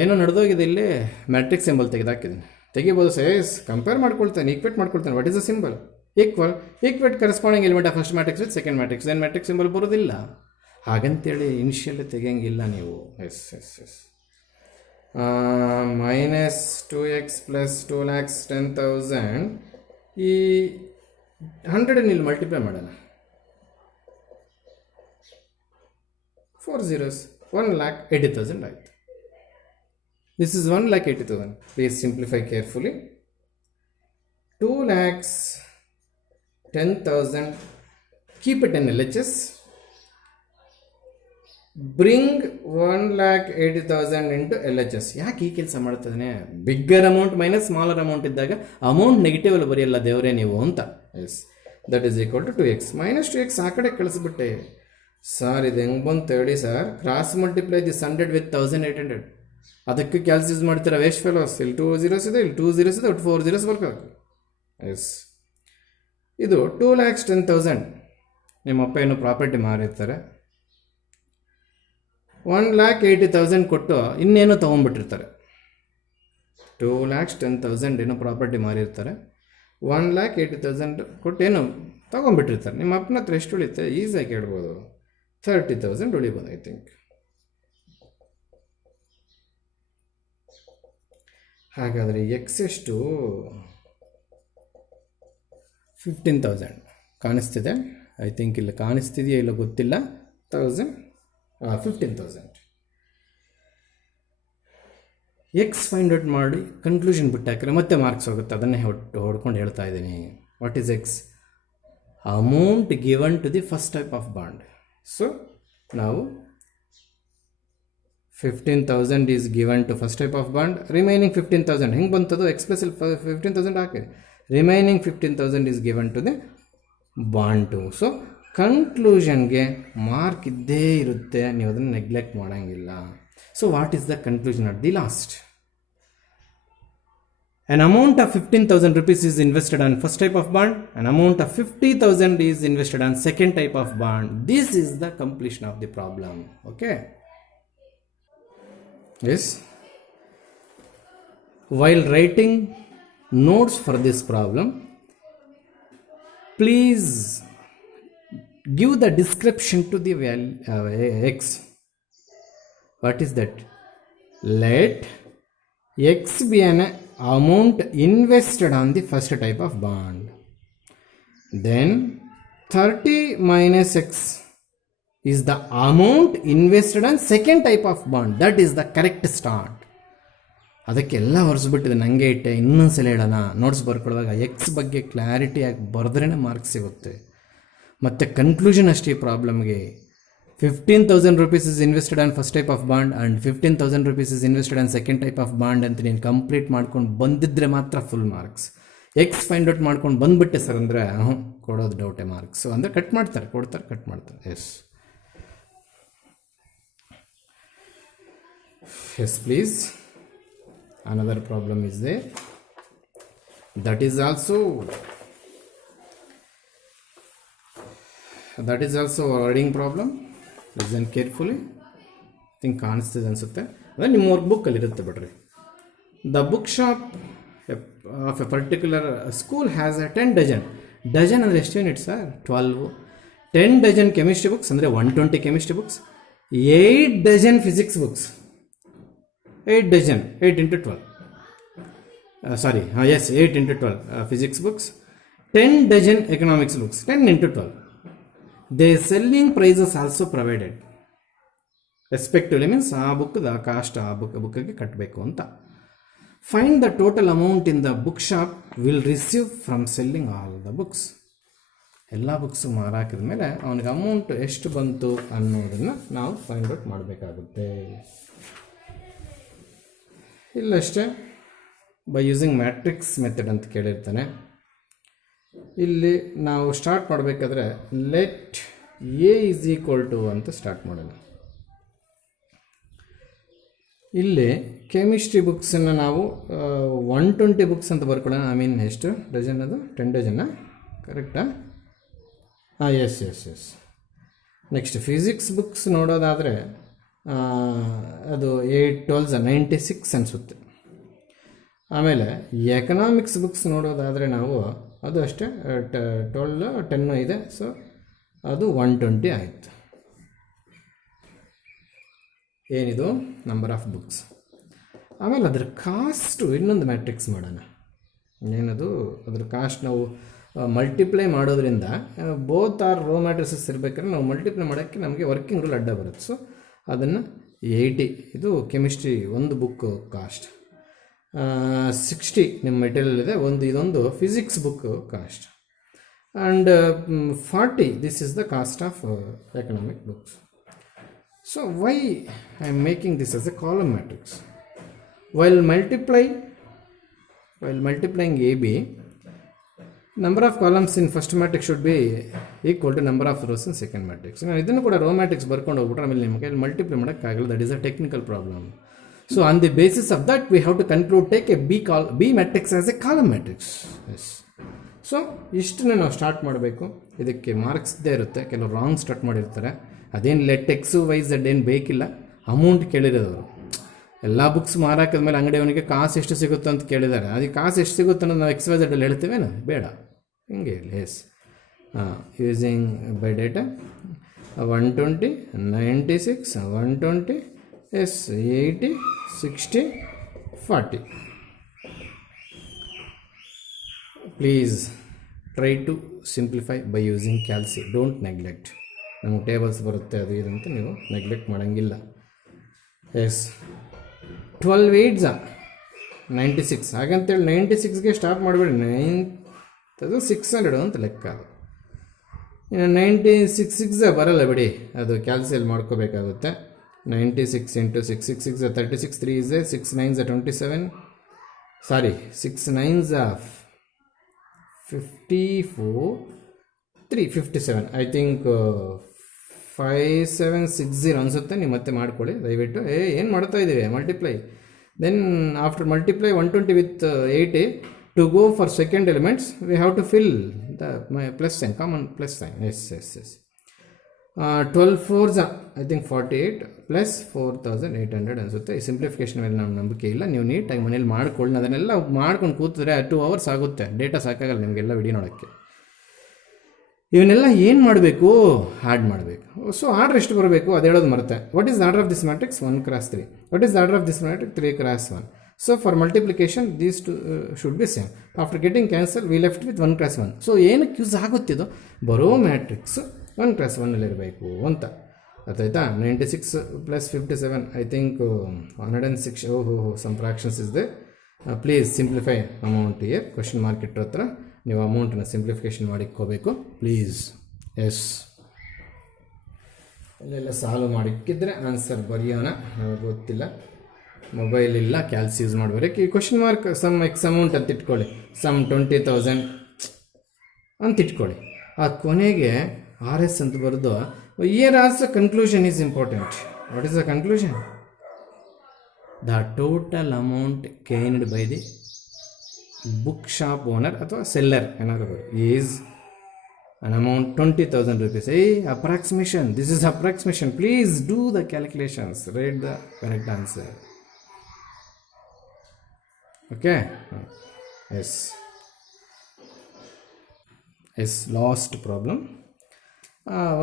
ಏನೋ ನಡೆದೋಗಿದೆ ಇಲ್ಲಿ, ಮ್ಯಾಟ್ರಿಕ್ಸ್ ಸಿಂಬಲ್ ತೆಗೆದಾಕಿದ್ದೀನಿ. ತೆಗಿಬೋದು ಸೈಸ್, ಕಂಪೇರ್ ಮಾಡ್ಕೊಳ್ತಾನೆ, ಈಕ್ವೇಟ್ ಮಾಡ್ಕೊಳ್ತಾನೆ. What is a symbol? Equate corresponding element of first matrix with second matrix. Then matrix symbol ಬರೋದಿಲ್ಲ, ಹಾಗಂತೇಳಿ initially ತೆಗಿಯಂಗಿಲ್ಲ ನೀವು. S minus 2x plus 2,10,000 ಈ 100 ಇಲ್ಲಿ ಮಲ್ಟಿಪ್ಲೈ ಮಾಡೋಣ. 4 zeros, 1,80,000 ಆಯಿತು. This is 1,80,000. Please simplify carefully. 2,10,000. Keep it in LHS. Bring 1,80,000 into LHS. ಯಾಕೆ ಈ ಕೆಲಸ ಮಾಡ್ತಿದ್ದಾನೆ? Bigger amount minus smaller amount ಇದ್ದಾಗ ಅಮೌಂಟ್ ನೆಗೆಟಿವ್ ಅಲ್ಲಿ ಬರೆಯಲ್ಲ ದೇವರೇ ನೀವು ಅಂತ. Yes, that is equal to 2x minus 2x ಆ ಕಡೆ ಕಳಿಸ್ಬಿಟ್ಟೆ. ಸರ್ ಇದು ಹೆಂಗೆ ಬಂತು ಹೇಳಿ sir? Cross multiply this 100 with 1,800. ಅದಕ್ಕೆ ಕ್ಯಾಲ್ಸ್ ಯೂಸ್ ಮಾಡ್ತೀರಾ ವೇಸ್ಟ್ ಫೆಲೋಸ್. ಇಲ್ಲಿ 2 zeros ಇದೆ, ಇಲ್ಲಿ 2 zeros ಇದೆ, ಒಟ್ಟು 4 zeros ಬರ್ಬೇಕು. ಎಸ್, ಇದು 2,10,000 ನಿಮ್ಮಪ್ಪ ಏನೋ ಪ್ರಾಪರ್ಟಿ ಮಾರಿರ್ತಾರೆ, 1,80,000 ಕೊಟ್ಟು ಇನ್ನೇನೋ ತೊಗೊಂಡ್ಬಿಟ್ಟಿರ್ತಾರೆ. 2,10,000 ಏನೋ ಪ್ರಾಪರ್ಟಿ ಮಾರಿರ್ತಾರೆ, 1,80,000 ಕೊಟ್ಟು ಏನೋ ತೊಗೊಂಡ್ಬಿಟ್ಟಿರ್ತಾರೆ. ನಿಮ್ಮ ಅಪ್ಪನ ಹತ್ರ ಎಷ್ಟು ಉಳಿಯುತ್ತೆ? ಈಸಿಯಾಗಿ ಹೇಳ್ಬೋದು, 30,000 ಉಳಿಬೋದು ಐ ಥಿಂಕ್. ಹಾಗಾದರೆ ಎಕ್ಸ್ ಎಷ್ಟು? 15,000 ಕಾಣಿಸ್ತಿದೆ ಐ ಥಿಂಕ್. ಇಲ್ಲ ಕಾಣಿಸ್ತಿದೆಯಾ ಇಲ್ಲ ಗೊತ್ತಿಲ್ಲ. 15,000 ಎಕ್ಸ್ ಫೈಂಡ್ ಔಟ್ ಮಾಡಿ ಕನ್ಕ್ಲೂಷನ್ ಬಿಟ್ಟು ಹಾಕಿದ್ರೆ ಮತ್ತೆ ಮಾರ್ಕ್ಸ್ ಹೋಗುತ್ತೆ. ಅದನ್ನೇ ಹೊಡ್ಕೊಂಡು ಹೇಳ್ತಾ ಇದ್ದೀನಿ. What is X? amount given to the first type of bond. So now 15,000 is given to first type of bond, remaining 15,000 ಹೆಂಗೆ ಬಂತದು ಎಕ್ಸ್ಪ್ರೆಸಲ್ 15,000 ಹಾಕಿ, remaining 15,000 is given to the bond 2. So ಕನ್ಕ್ಲೂಷನ್ಗೆ ಮಾರ್ಕ್ ಇದ್ದೇ ಇರುತ್ತೆ, ನೀವು ಅದನ್ನು ನೆಗ್ಲೆಕ್ಟ್ ಮಾಡೋಂಗಿಲ್ಲ. So what is the conclusion at the last? An amount of 15,000 rupees is invested on first type of bond. An amount of 50,000 is invested on second type of bond. This is the completion of the problem. Okay. Yes. While writing notes for this problem, please give the description to the value x. What is that? Let x be an amount invested on the first type of bond. Then 30 minus x is the amount invested on second type of bond. That is the correct start. ಅದಕ್ಕೆಲ್ಲ ಹೊರಿಸ್ಬಿಟ್ಟಿದೆ, ನನಗೆ ಇಟ್ಟೆ. ಇನ್ನೊಂದ್ಸಲ ಹೇಳೋಣ, notes ಬರ್ಕೊಡುವಾಗ X ಬಗ್ಗೆ ಕ್ಲಾರಿಟಿಯಾಗಿ ಬರೆದ್ರೇ marks ಸಿಗುತ್ತೆ. ಮತ್ತು conclusion ಅಷ್ಟೇ ಈ ಪ್ರಾಬ್ಲಮ್ಗೆ. 15,000 rupees is invested on first type of bond and 15,000 rupees is invested on second type of bond ಅಂತ ನೀನು ಕಂಪ್ಲೀಟ್ ಮಾಡ್ಕೊಂಡು ಬಂದಿದ್ರೆ ಮಾತ್ರ full marks. X find out ಮಾಡ್ಕೊಂಡು ಬಂದುಬಿಟ್ಟೆ ಸರ್ ಅಂದರೆ ಕೊಡೋದು ಡೌಟೇ ಮಾರ್ಕ್ಸ್. ಅಂದರೆ ಕಟ್ ಮಾಡ್ತಾರೆ, ಕೊಡ್ತಾರೆ, ಕಟ್ ಮಾಡ್ತಾರೆ. Yes please. Another problem is there, that is also wording problem. Listen carefully. Think ಕಾಣಿಸ್ತಿದೆ ಅನಿಸುತ್ತೆ, ಅಂದರೆ ನಿಮ್ಮ ವರ್ಕ್ ಬುಕ್ಕಲ್ಲಿ ಇರುತ್ತೆ ಬಿಡ್ರಿ. The book shop of a particular school has a 10 dozen. Dozen ಅಂದರೆ ಎಷ್ಟು unit sir? 12. 10 dozen chemistry books ಅಂದರೆ 120 chemistry books, 8 dozen physics books, 8 dozen, 8 into 12. 8 into 12 physics books, 10 dozen economics books, 10 into 12. Their selling prices also provided. Respectively means ಆ ಬುಕ್ದ cost ಆ ಬುಕ್ಗೆ ಕಟ್ಟಬೇಕು ಅಂತ. Find the total amount in the bookshop will receive from selling all the books. ಎಲ್ಲ books ಮಾರಾಕಿದ ಮೇಲೆ ಅವನಿಗೆ amount ಎಷ್ಟು ಬಂತು ಅನ್ನೋದನ್ನು ನಾವು ಫೈಂಡ್ ಔಟ್ ಮಾಡಬೇಕಾಗುತ್ತೆ. ಇಲ್ಲಷ್ಟೇ ಬೈ ಯೂಸಿಂಗ್ ಮ್ಯಾಟ್ರಿಕ್ಸ್ ಮೆಥಡ್ ಅಂತ ಕೇಳಿರ್ತಾನೆ. ಇಲ್ಲಿ ನಾವು ಸ್ಟಾರ್ಟ್ ಮಾಡಬೇಕಾದ್ರೆ let A is equal to ಅಂತ ಸ್ಟಾರ್ಟ್ ಮಾಡೋಣ. ಇಲ್ಲಿ ಕೆಮಿಸ್ಟ್ರಿ ಬುಕ್ಸನ್ನು ನಾವು 120 ಬುಕ್ಸ್ ಅಂತ ಬರ್ಕೊಳ್ಳೋಣ. ಐ ಮೀನ್ ಎಷ್ಟು ಡಜನ್? ಅದು 10 ಡಜನ್ನ, ಕರೆಕ್ಟಾ? ಎಸ್. ನೆಕ್ಸ್ಟ್ ಫಿಸಿಕ್ಸ್ ಬುಕ್ಸ್ ನೋಡೋದಾದರೆ ಅದು 8 12 96 ಅನಿಸುತ್ತೆ. ಆಮೇಲೆ ಎಕನಾಮಿಕ್ಸ್ ಬುಕ್ಸ್ ನೋಡೋದಾದರೆ ನಾವು ಅದು ಅಷ್ಟೇ 12 10 ಇದೆ, ಸೊ ಅದು 120 ಆಯಿತು. ಏನಿದು ನಂಬರ್ ಆಫ್ ಬುಕ್ಸ್. ಆಮೇಲೆ ಅದ್ರ ಕಾಸ್ಟು ಇನ್ನೊಂದು ಮ್ಯಾಟ್ರಿಕ್ಸ್ ಮಾಡೋಣ. ಏನದು? ಅದ್ರ ಕಾಸ್ಟ್ ನಾವು ಮಲ್ಟಿಪ್ಲೈ ಮಾಡೋದ್ರಿಂದ ಬೋತ್ ಆರ್ ರೋ ಮ್ಯಾಟ್ರಿಸಸ್ ಇರಬೇಕಾದ್ರೆ ನಾವು ಮಲ್ಟಿಪ್ಲೈ ಮಾಡೋಕ್ಕೆ ನಮಗೆ ವರ್ಕಿಂಗ್ ರೂಲ್ ಅಡ್ಡ ಬರುತ್ತೆ. ಸೊ ಅದನ್ನು 80, ಇದು ಕೆಮಿಸ್ಟ್ರಿ ಒಂದು ಬುಕ್ ಕಾಸ್ಟ್. 60 ನಿಮ್ಮ ಮೆಟೀರಿಯಲ್ ಇದೆ, ಇದೊಂದು physics book cost. And 40 this is the cost of economic books. So why I am making this as a column matrix. while multiplying AB, number of columns in first matrix should be equal to number of rows in second matrix. ನಾನು ಇದನ್ನು ಕೂಡ rho matrix ಬರ್ಕೊಂಡು ಹೋಗ್ಬಿಟ್ರೆ ಆಮೇಲೆ ನಿಮಗೆ multiply ಮಾಡೋಕ್ಕಾಗಲ್ಲ. That is a technical problem. So on the basis of that we have to conclude take A B matrix as a column matrix. Yes. So ಇಷ್ಟನ್ನು ನಾವು ಸ್ಟಾರ್ಟ್ ಮಾಡಬೇಕು. ಇದಕ್ಕೆ ಮಾರ್ಕ್ಸ್ ಇದ್ದೇ ಇರುತ್ತೆ, ಕೆಲವರು ರಾಂಗ್ ಸ್ಟಾರ್ಟ್ ಮಾಡಿರ್ತಾರೆ. ಅದೇನು ಲೆಟ್ ಎಕ್ಸು ವೈ ಝೆಡ್ ಏನು ಬೇಕಿಲ್ಲ, ಅಮೌಂಟ್ ಕೇಳಿರೋದವರು. ಎಲ್ಲ ಬುಕ್ಸ್ ಮಾರಾಕಿದ್ಮೇಲೆ ಅಂಗಡಿಯವನಿಗೆ ಕಾಸು ಎಷ್ಟು ಸಿಗುತ್ತೆ ಅಂತ ಕೇಳಿದ್ದಾರೆ. ಅದಕ್ಕೆ ಕಾಸು ಎಷ್ಟು ಸಿಗುತ್ತೆ ಅನ್ನೋದು ನಾವು ಎಕ್ಸ್ ವೈ ಝೆಡ್ ಅಲ್ಲಿ ಹೇಳ್ತೀವೇನು? ಬೇಡ, ಹಿಂಗೆ ಇರಲಿ. Yes. Using by data 120 96 120 yes 80 60 40. Please try to simplify by using calci. Don't neglect. ನಮಗೆ ಟೇಬಲ್ಸ್ ಬರುತ್ತೆ ಅದು ಇದಂತ ನೀವು ನೆಗ್ಲೆಕ್ಟ್ ಮಾಡೋಂಗಿಲ್ಲ. ಎಸ್. 12 8 96. ಹಾಗಂತೇಳಿ 96ಗೆ ಸ್ಟಾಪ್ ಮಾಡಿಬಿಡಿ. ಅದು 600 ಅಂತ ಲೆಕ್ಕ. ಅದು ಇನ್ನು 96 ಬರಲ್ಲ ಬಿಡಿ, ಅದು ಕ್ಯಾಲ್ಸಿಯಲ್ ಮಾಡ್ಕೋಬೇಕಾಗುತ್ತೆ. 96 into 6 36 3 is 6 9s 27, sorry 6 9s 54 3 57, I think 5760 ಅನಿಸುತ್ತೆ. ನೀವು ಮತ್ತೆ ಮಾಡ್ಕೊಳ್ಳಿ ದಯವಿಟ್ಟು. ಏನು ಮಾಡ್ತಾ ಇದ್ದೀವಿ, multiply. Then after multiply 120 with 80, to go for second elements we have to fill the plus sign, common plus sign. Yes. 12 4s I think 48 plus 4800 ಅನಿಸುತ್ತೆ. ಈ ಸಿಂಪ್ಲಿಫಿಕೇಶನ್ ಮೇಲೆ ನಮ್ಮ ನಂಬಿಕೆ ಇಲ್ಲ. ನೀವು ನೀಟಾಗಿ ಮನೇಲಿ ಮಾಡ್ಕೊಳ್ಳಿ. ಅದನ್ನೆಲ್ಲ ಮಾಡ್ಕೊಂಡು ಕೂತಿದ್ರೆ 2 hours ಆಗುತ್ತೆ. ಡೇಟಾ ಸಾಕಾಗಲ್ಲ ನಿಮಗೆಲ್ಲ ವಿಡಿಯೋ ನೋಡೋಕ್ಕೆ. ಇವನ್ನೆಲ್ಲ ಏನು ಮಾಡಬೇಕು, ಆ್ಯಡ್ ಮಾಡಬೇಕು. ಸೊ ಆರ್ಡರ್ ಎಷ್ಟು ಬರಬೇಕು ಅದು ಹೇಳೋದು ಮರುತ್ತೆ. What is the order of this matrix? 1 x 3. What is the order of this matrix? 3 x 1. So for multiplication these two should be same. After getting cancel we left with 1 x 1. So ಏನಕ್ಕೆ use ಆಗುತ್ತಿದ್ದು, ಬರೋ matrix 1 x 1 ಇರಬೇಕು ಅಂತ ಅರ್ಥಾಯ್ತಾ. 96 plus 57 I think 106. Some fractions is there. Please simplify amount here. Question mark ಇಟ್ಟರ ಹತ್ರ ನೀವು ಅಮೌಂಟನ್ನು ಸಿಂಪ್ಲಿಫಿಕೇಶನ್ ಮಾಡಿಕ್ಕೋಬೇಕು ಪ್ಲೀಸ್. ಎಸ್, ಇಲ್ಲೆಲ್ಲ ಸಾಲ್ವ್ ಮಾಡಿಕ್ಕಿದ್ರೆ ಆನ್ಸರ್ ಬರೆಯೋಣ. ಗೊತ್ತಿಲ್ಲ, ಮೊಬೈಲ್ ಇಲ್ಲ, ಕ್ಯಾಲ್ಸ್ ಯೂಸ್ ಮಾಡಬೇಕು. ಈ question mark sum X amount ಅಂತ ಇಟ್ಕೊಳ್ಳಿ, ಸಮ್ 20,000 ಅಂತ ಇಟ್ಕೊಳ್ಳಿ. ಆ ಕೊನೆಗೆ RS ಅಂತ ಬರೆದು year also conclusion is important. What is the conclusion? The total amount gained by the book shop owner ಅಥವಾ ಸೆಲ್ಲರ್ ಏನಾದರೂ is an amount 20,000 rupees. Approximation. This is approximation. Please do the calculations. Write the correct answer. Okay. Yes. Last problem.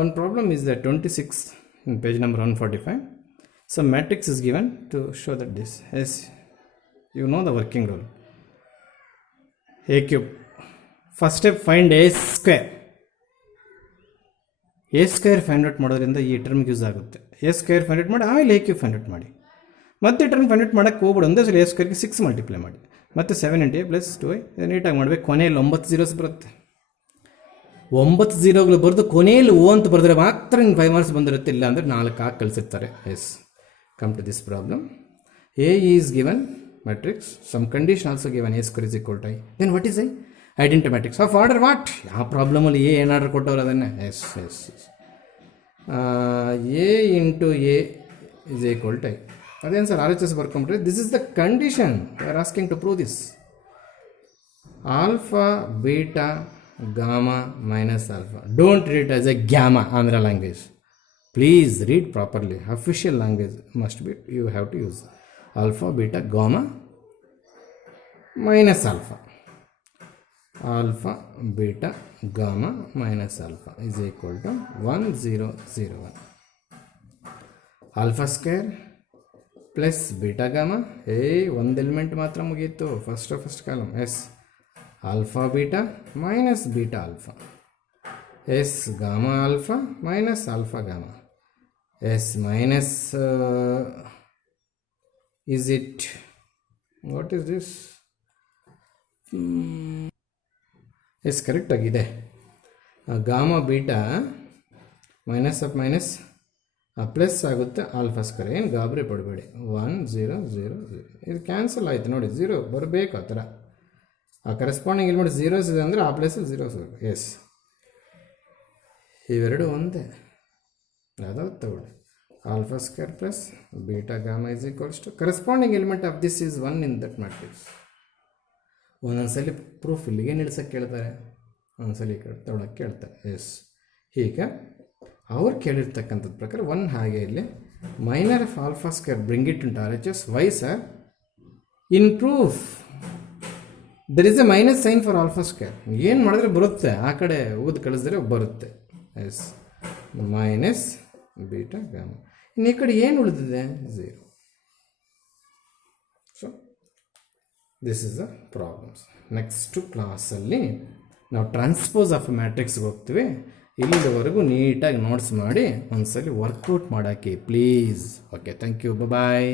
One problem is that 26 in page number 145. Some matrix is given to show that this. Yes. You know the working rule. A cube. First step, find A square. A square find out ಮಾಡೋದ್ರಿಂದ ಈ ಟರ್ಮ್ಗೆ use ಆಗುತ್ತೆ. A square find out ಮಾಡಿ ಆಮೇಲೆ A cube find out ಮಾಡಿ. ಮತ್ತೆ term find out ಮಾಡೋಕ್ಕೆ ಹೋಗ್ಬಿಡು. ಒಂದೇ ಸಲ ಎ ಸ್ಕ್ವೇರ್ಗೆ 6 ಮಲ್ಟಿಪ್ಲೈ ಮಾಡಿ, ಮತ್ತು 7 × a + 2a ನೀಟಾಗಿ ಮಾಡಬೇಕು. ಕೊನೆಯಲ್ಲಿ 9 zeros ಬರುತ್ತೆ. 9 zeroಗಳು ಬರೆದು ಕೊನೆಯಲ್ಲಿ ಓ ಅಂತ ಬರೆದ್ರೆ ಮಾತ್ರ ನಿಮ್ಗೆ 5 marks ಬಂದಿರುತ್ತೆ. ಇಲ್ಲ ಅಂದರೆ 4 ಹಾಕಿ ಕಳಿಸಿರ್ತಾರೆ. Yes, come to this problem. A is given matrix, some condition also given a square is equal to i. Then what is I? Identity matrix of order what? ಯಾವ ಪ್ರಾಬ್ಲಮಲ್ಲಿ ಎ ಏನು ಆರ್ಡರ್ ಕೊಟ್ಟವ್ರು ಅದನ್ನೇ. Yes. A into A is equal to I. ಅದೇನು sir RHS ಬರ್ಕೊಂಡ್ರೆ this is the condition we are asking to prove this. Alpha beta gamma minus alpha. Don't read as a gamma Andhra language. Please read properly. Official language must be you have to use. Alpha beta gamma minus alpha. Alpha beta gamma minus alpha is equal to 1 0 0 1. Alpha square plus beta gamma. ಒಂದು element ಮಾತ್ರ ಮುಗೀತು, first column. Yes, alpha beta minus beta alpha. Yes, gamma alpha minus alpha gamma. Yes minus is it what is this? Yes, ಕರೆಕ್ಟಾಗಿದೆ. Gamma beta minus of minus plus ಆಗುತ್ತೆ alpha square. ಏನು ಗಾಬರಿ ಪಡಬೇಡಿ. 1 0 0 0 ಇದು cancel ಆಯಿತು ನೋಡಿ. 0 ಬರಬೇಕು ಆ ಥರ. ಆ ಕರೆಸ್ಪಾಂಡಿಂಗ್ ಎಲಿಮೆಂಟ್ 0s ಇದೆ ಅಂದರೆ ಆ ಪ್ಲೇಸಲ್ಲಿ 0s ಬರಬೇಕು. ಎಸ್, ಇವೆರಡು ಒಂದೇ. ಯಾವ್ದಾದ್ರು ತಗೊಳ್ಳಿ. Alpha square plus beta gamma is equals to corresponding element of this is 1 in that matrix. ಒಂದೊಂದ್ಸಲಿ ಪ್ರೂಫ್ ಇಲ್ಲಿಗೆ ನಿಲ್ಸಕ್ಕೆ ಕೇಳ್ತಾರೆ, ಒಂದೊಂದ್ಸಲಿ ತೊಗೊಳಕ್ಕೆ ಕೇಳ್ತಾರೆ. ಎಸ್, ಈಗ ಅವ್ರು ಕೇಳಿರ್ತಕ್ಕಂಥದ್ದು ಪ್ರಕಾರ 1 ಹಾಗೆ ಇಲ್ಲಿ minor of alpha square bring it into RHS. Why sir? In proof there is a minus sign for alpha square. ಏನು ಮಾಡಿದ್ರೆ ಬರುತ್ತೆ, ಆ ಕಡೆ ಊದು ಕಳಿಸಿದ್ರೆ ಬರುತ್ತೆ. Yes, minus beta gamma. ಇನ್ನು ಈ ಕಡೆ ಏನು ಉಳಿದಿದೆ? 0. So this is the problems. Next ಕ್ಲಾಸಲ್ಲಿ ನಾವು ಟ್ರಾನ್ಸ್ಪೋಸ್ ಆಫ್ ಮ್ಯಾಟ್ರಿಕ್ಸ್ಗೆ ಹೋಗ್ತೀವಿ. ಇಲ್ಲಿವರೆಗೂ ನೀಟಾಗಿ ನೋಟ್ಸ್ ಮಾಡಿ ಒಂದ್ಸಲಿ ವರ್ಕೌಟ್ ಮಾಡೋಕ್ಕೆ please. Okay, thank you, bye.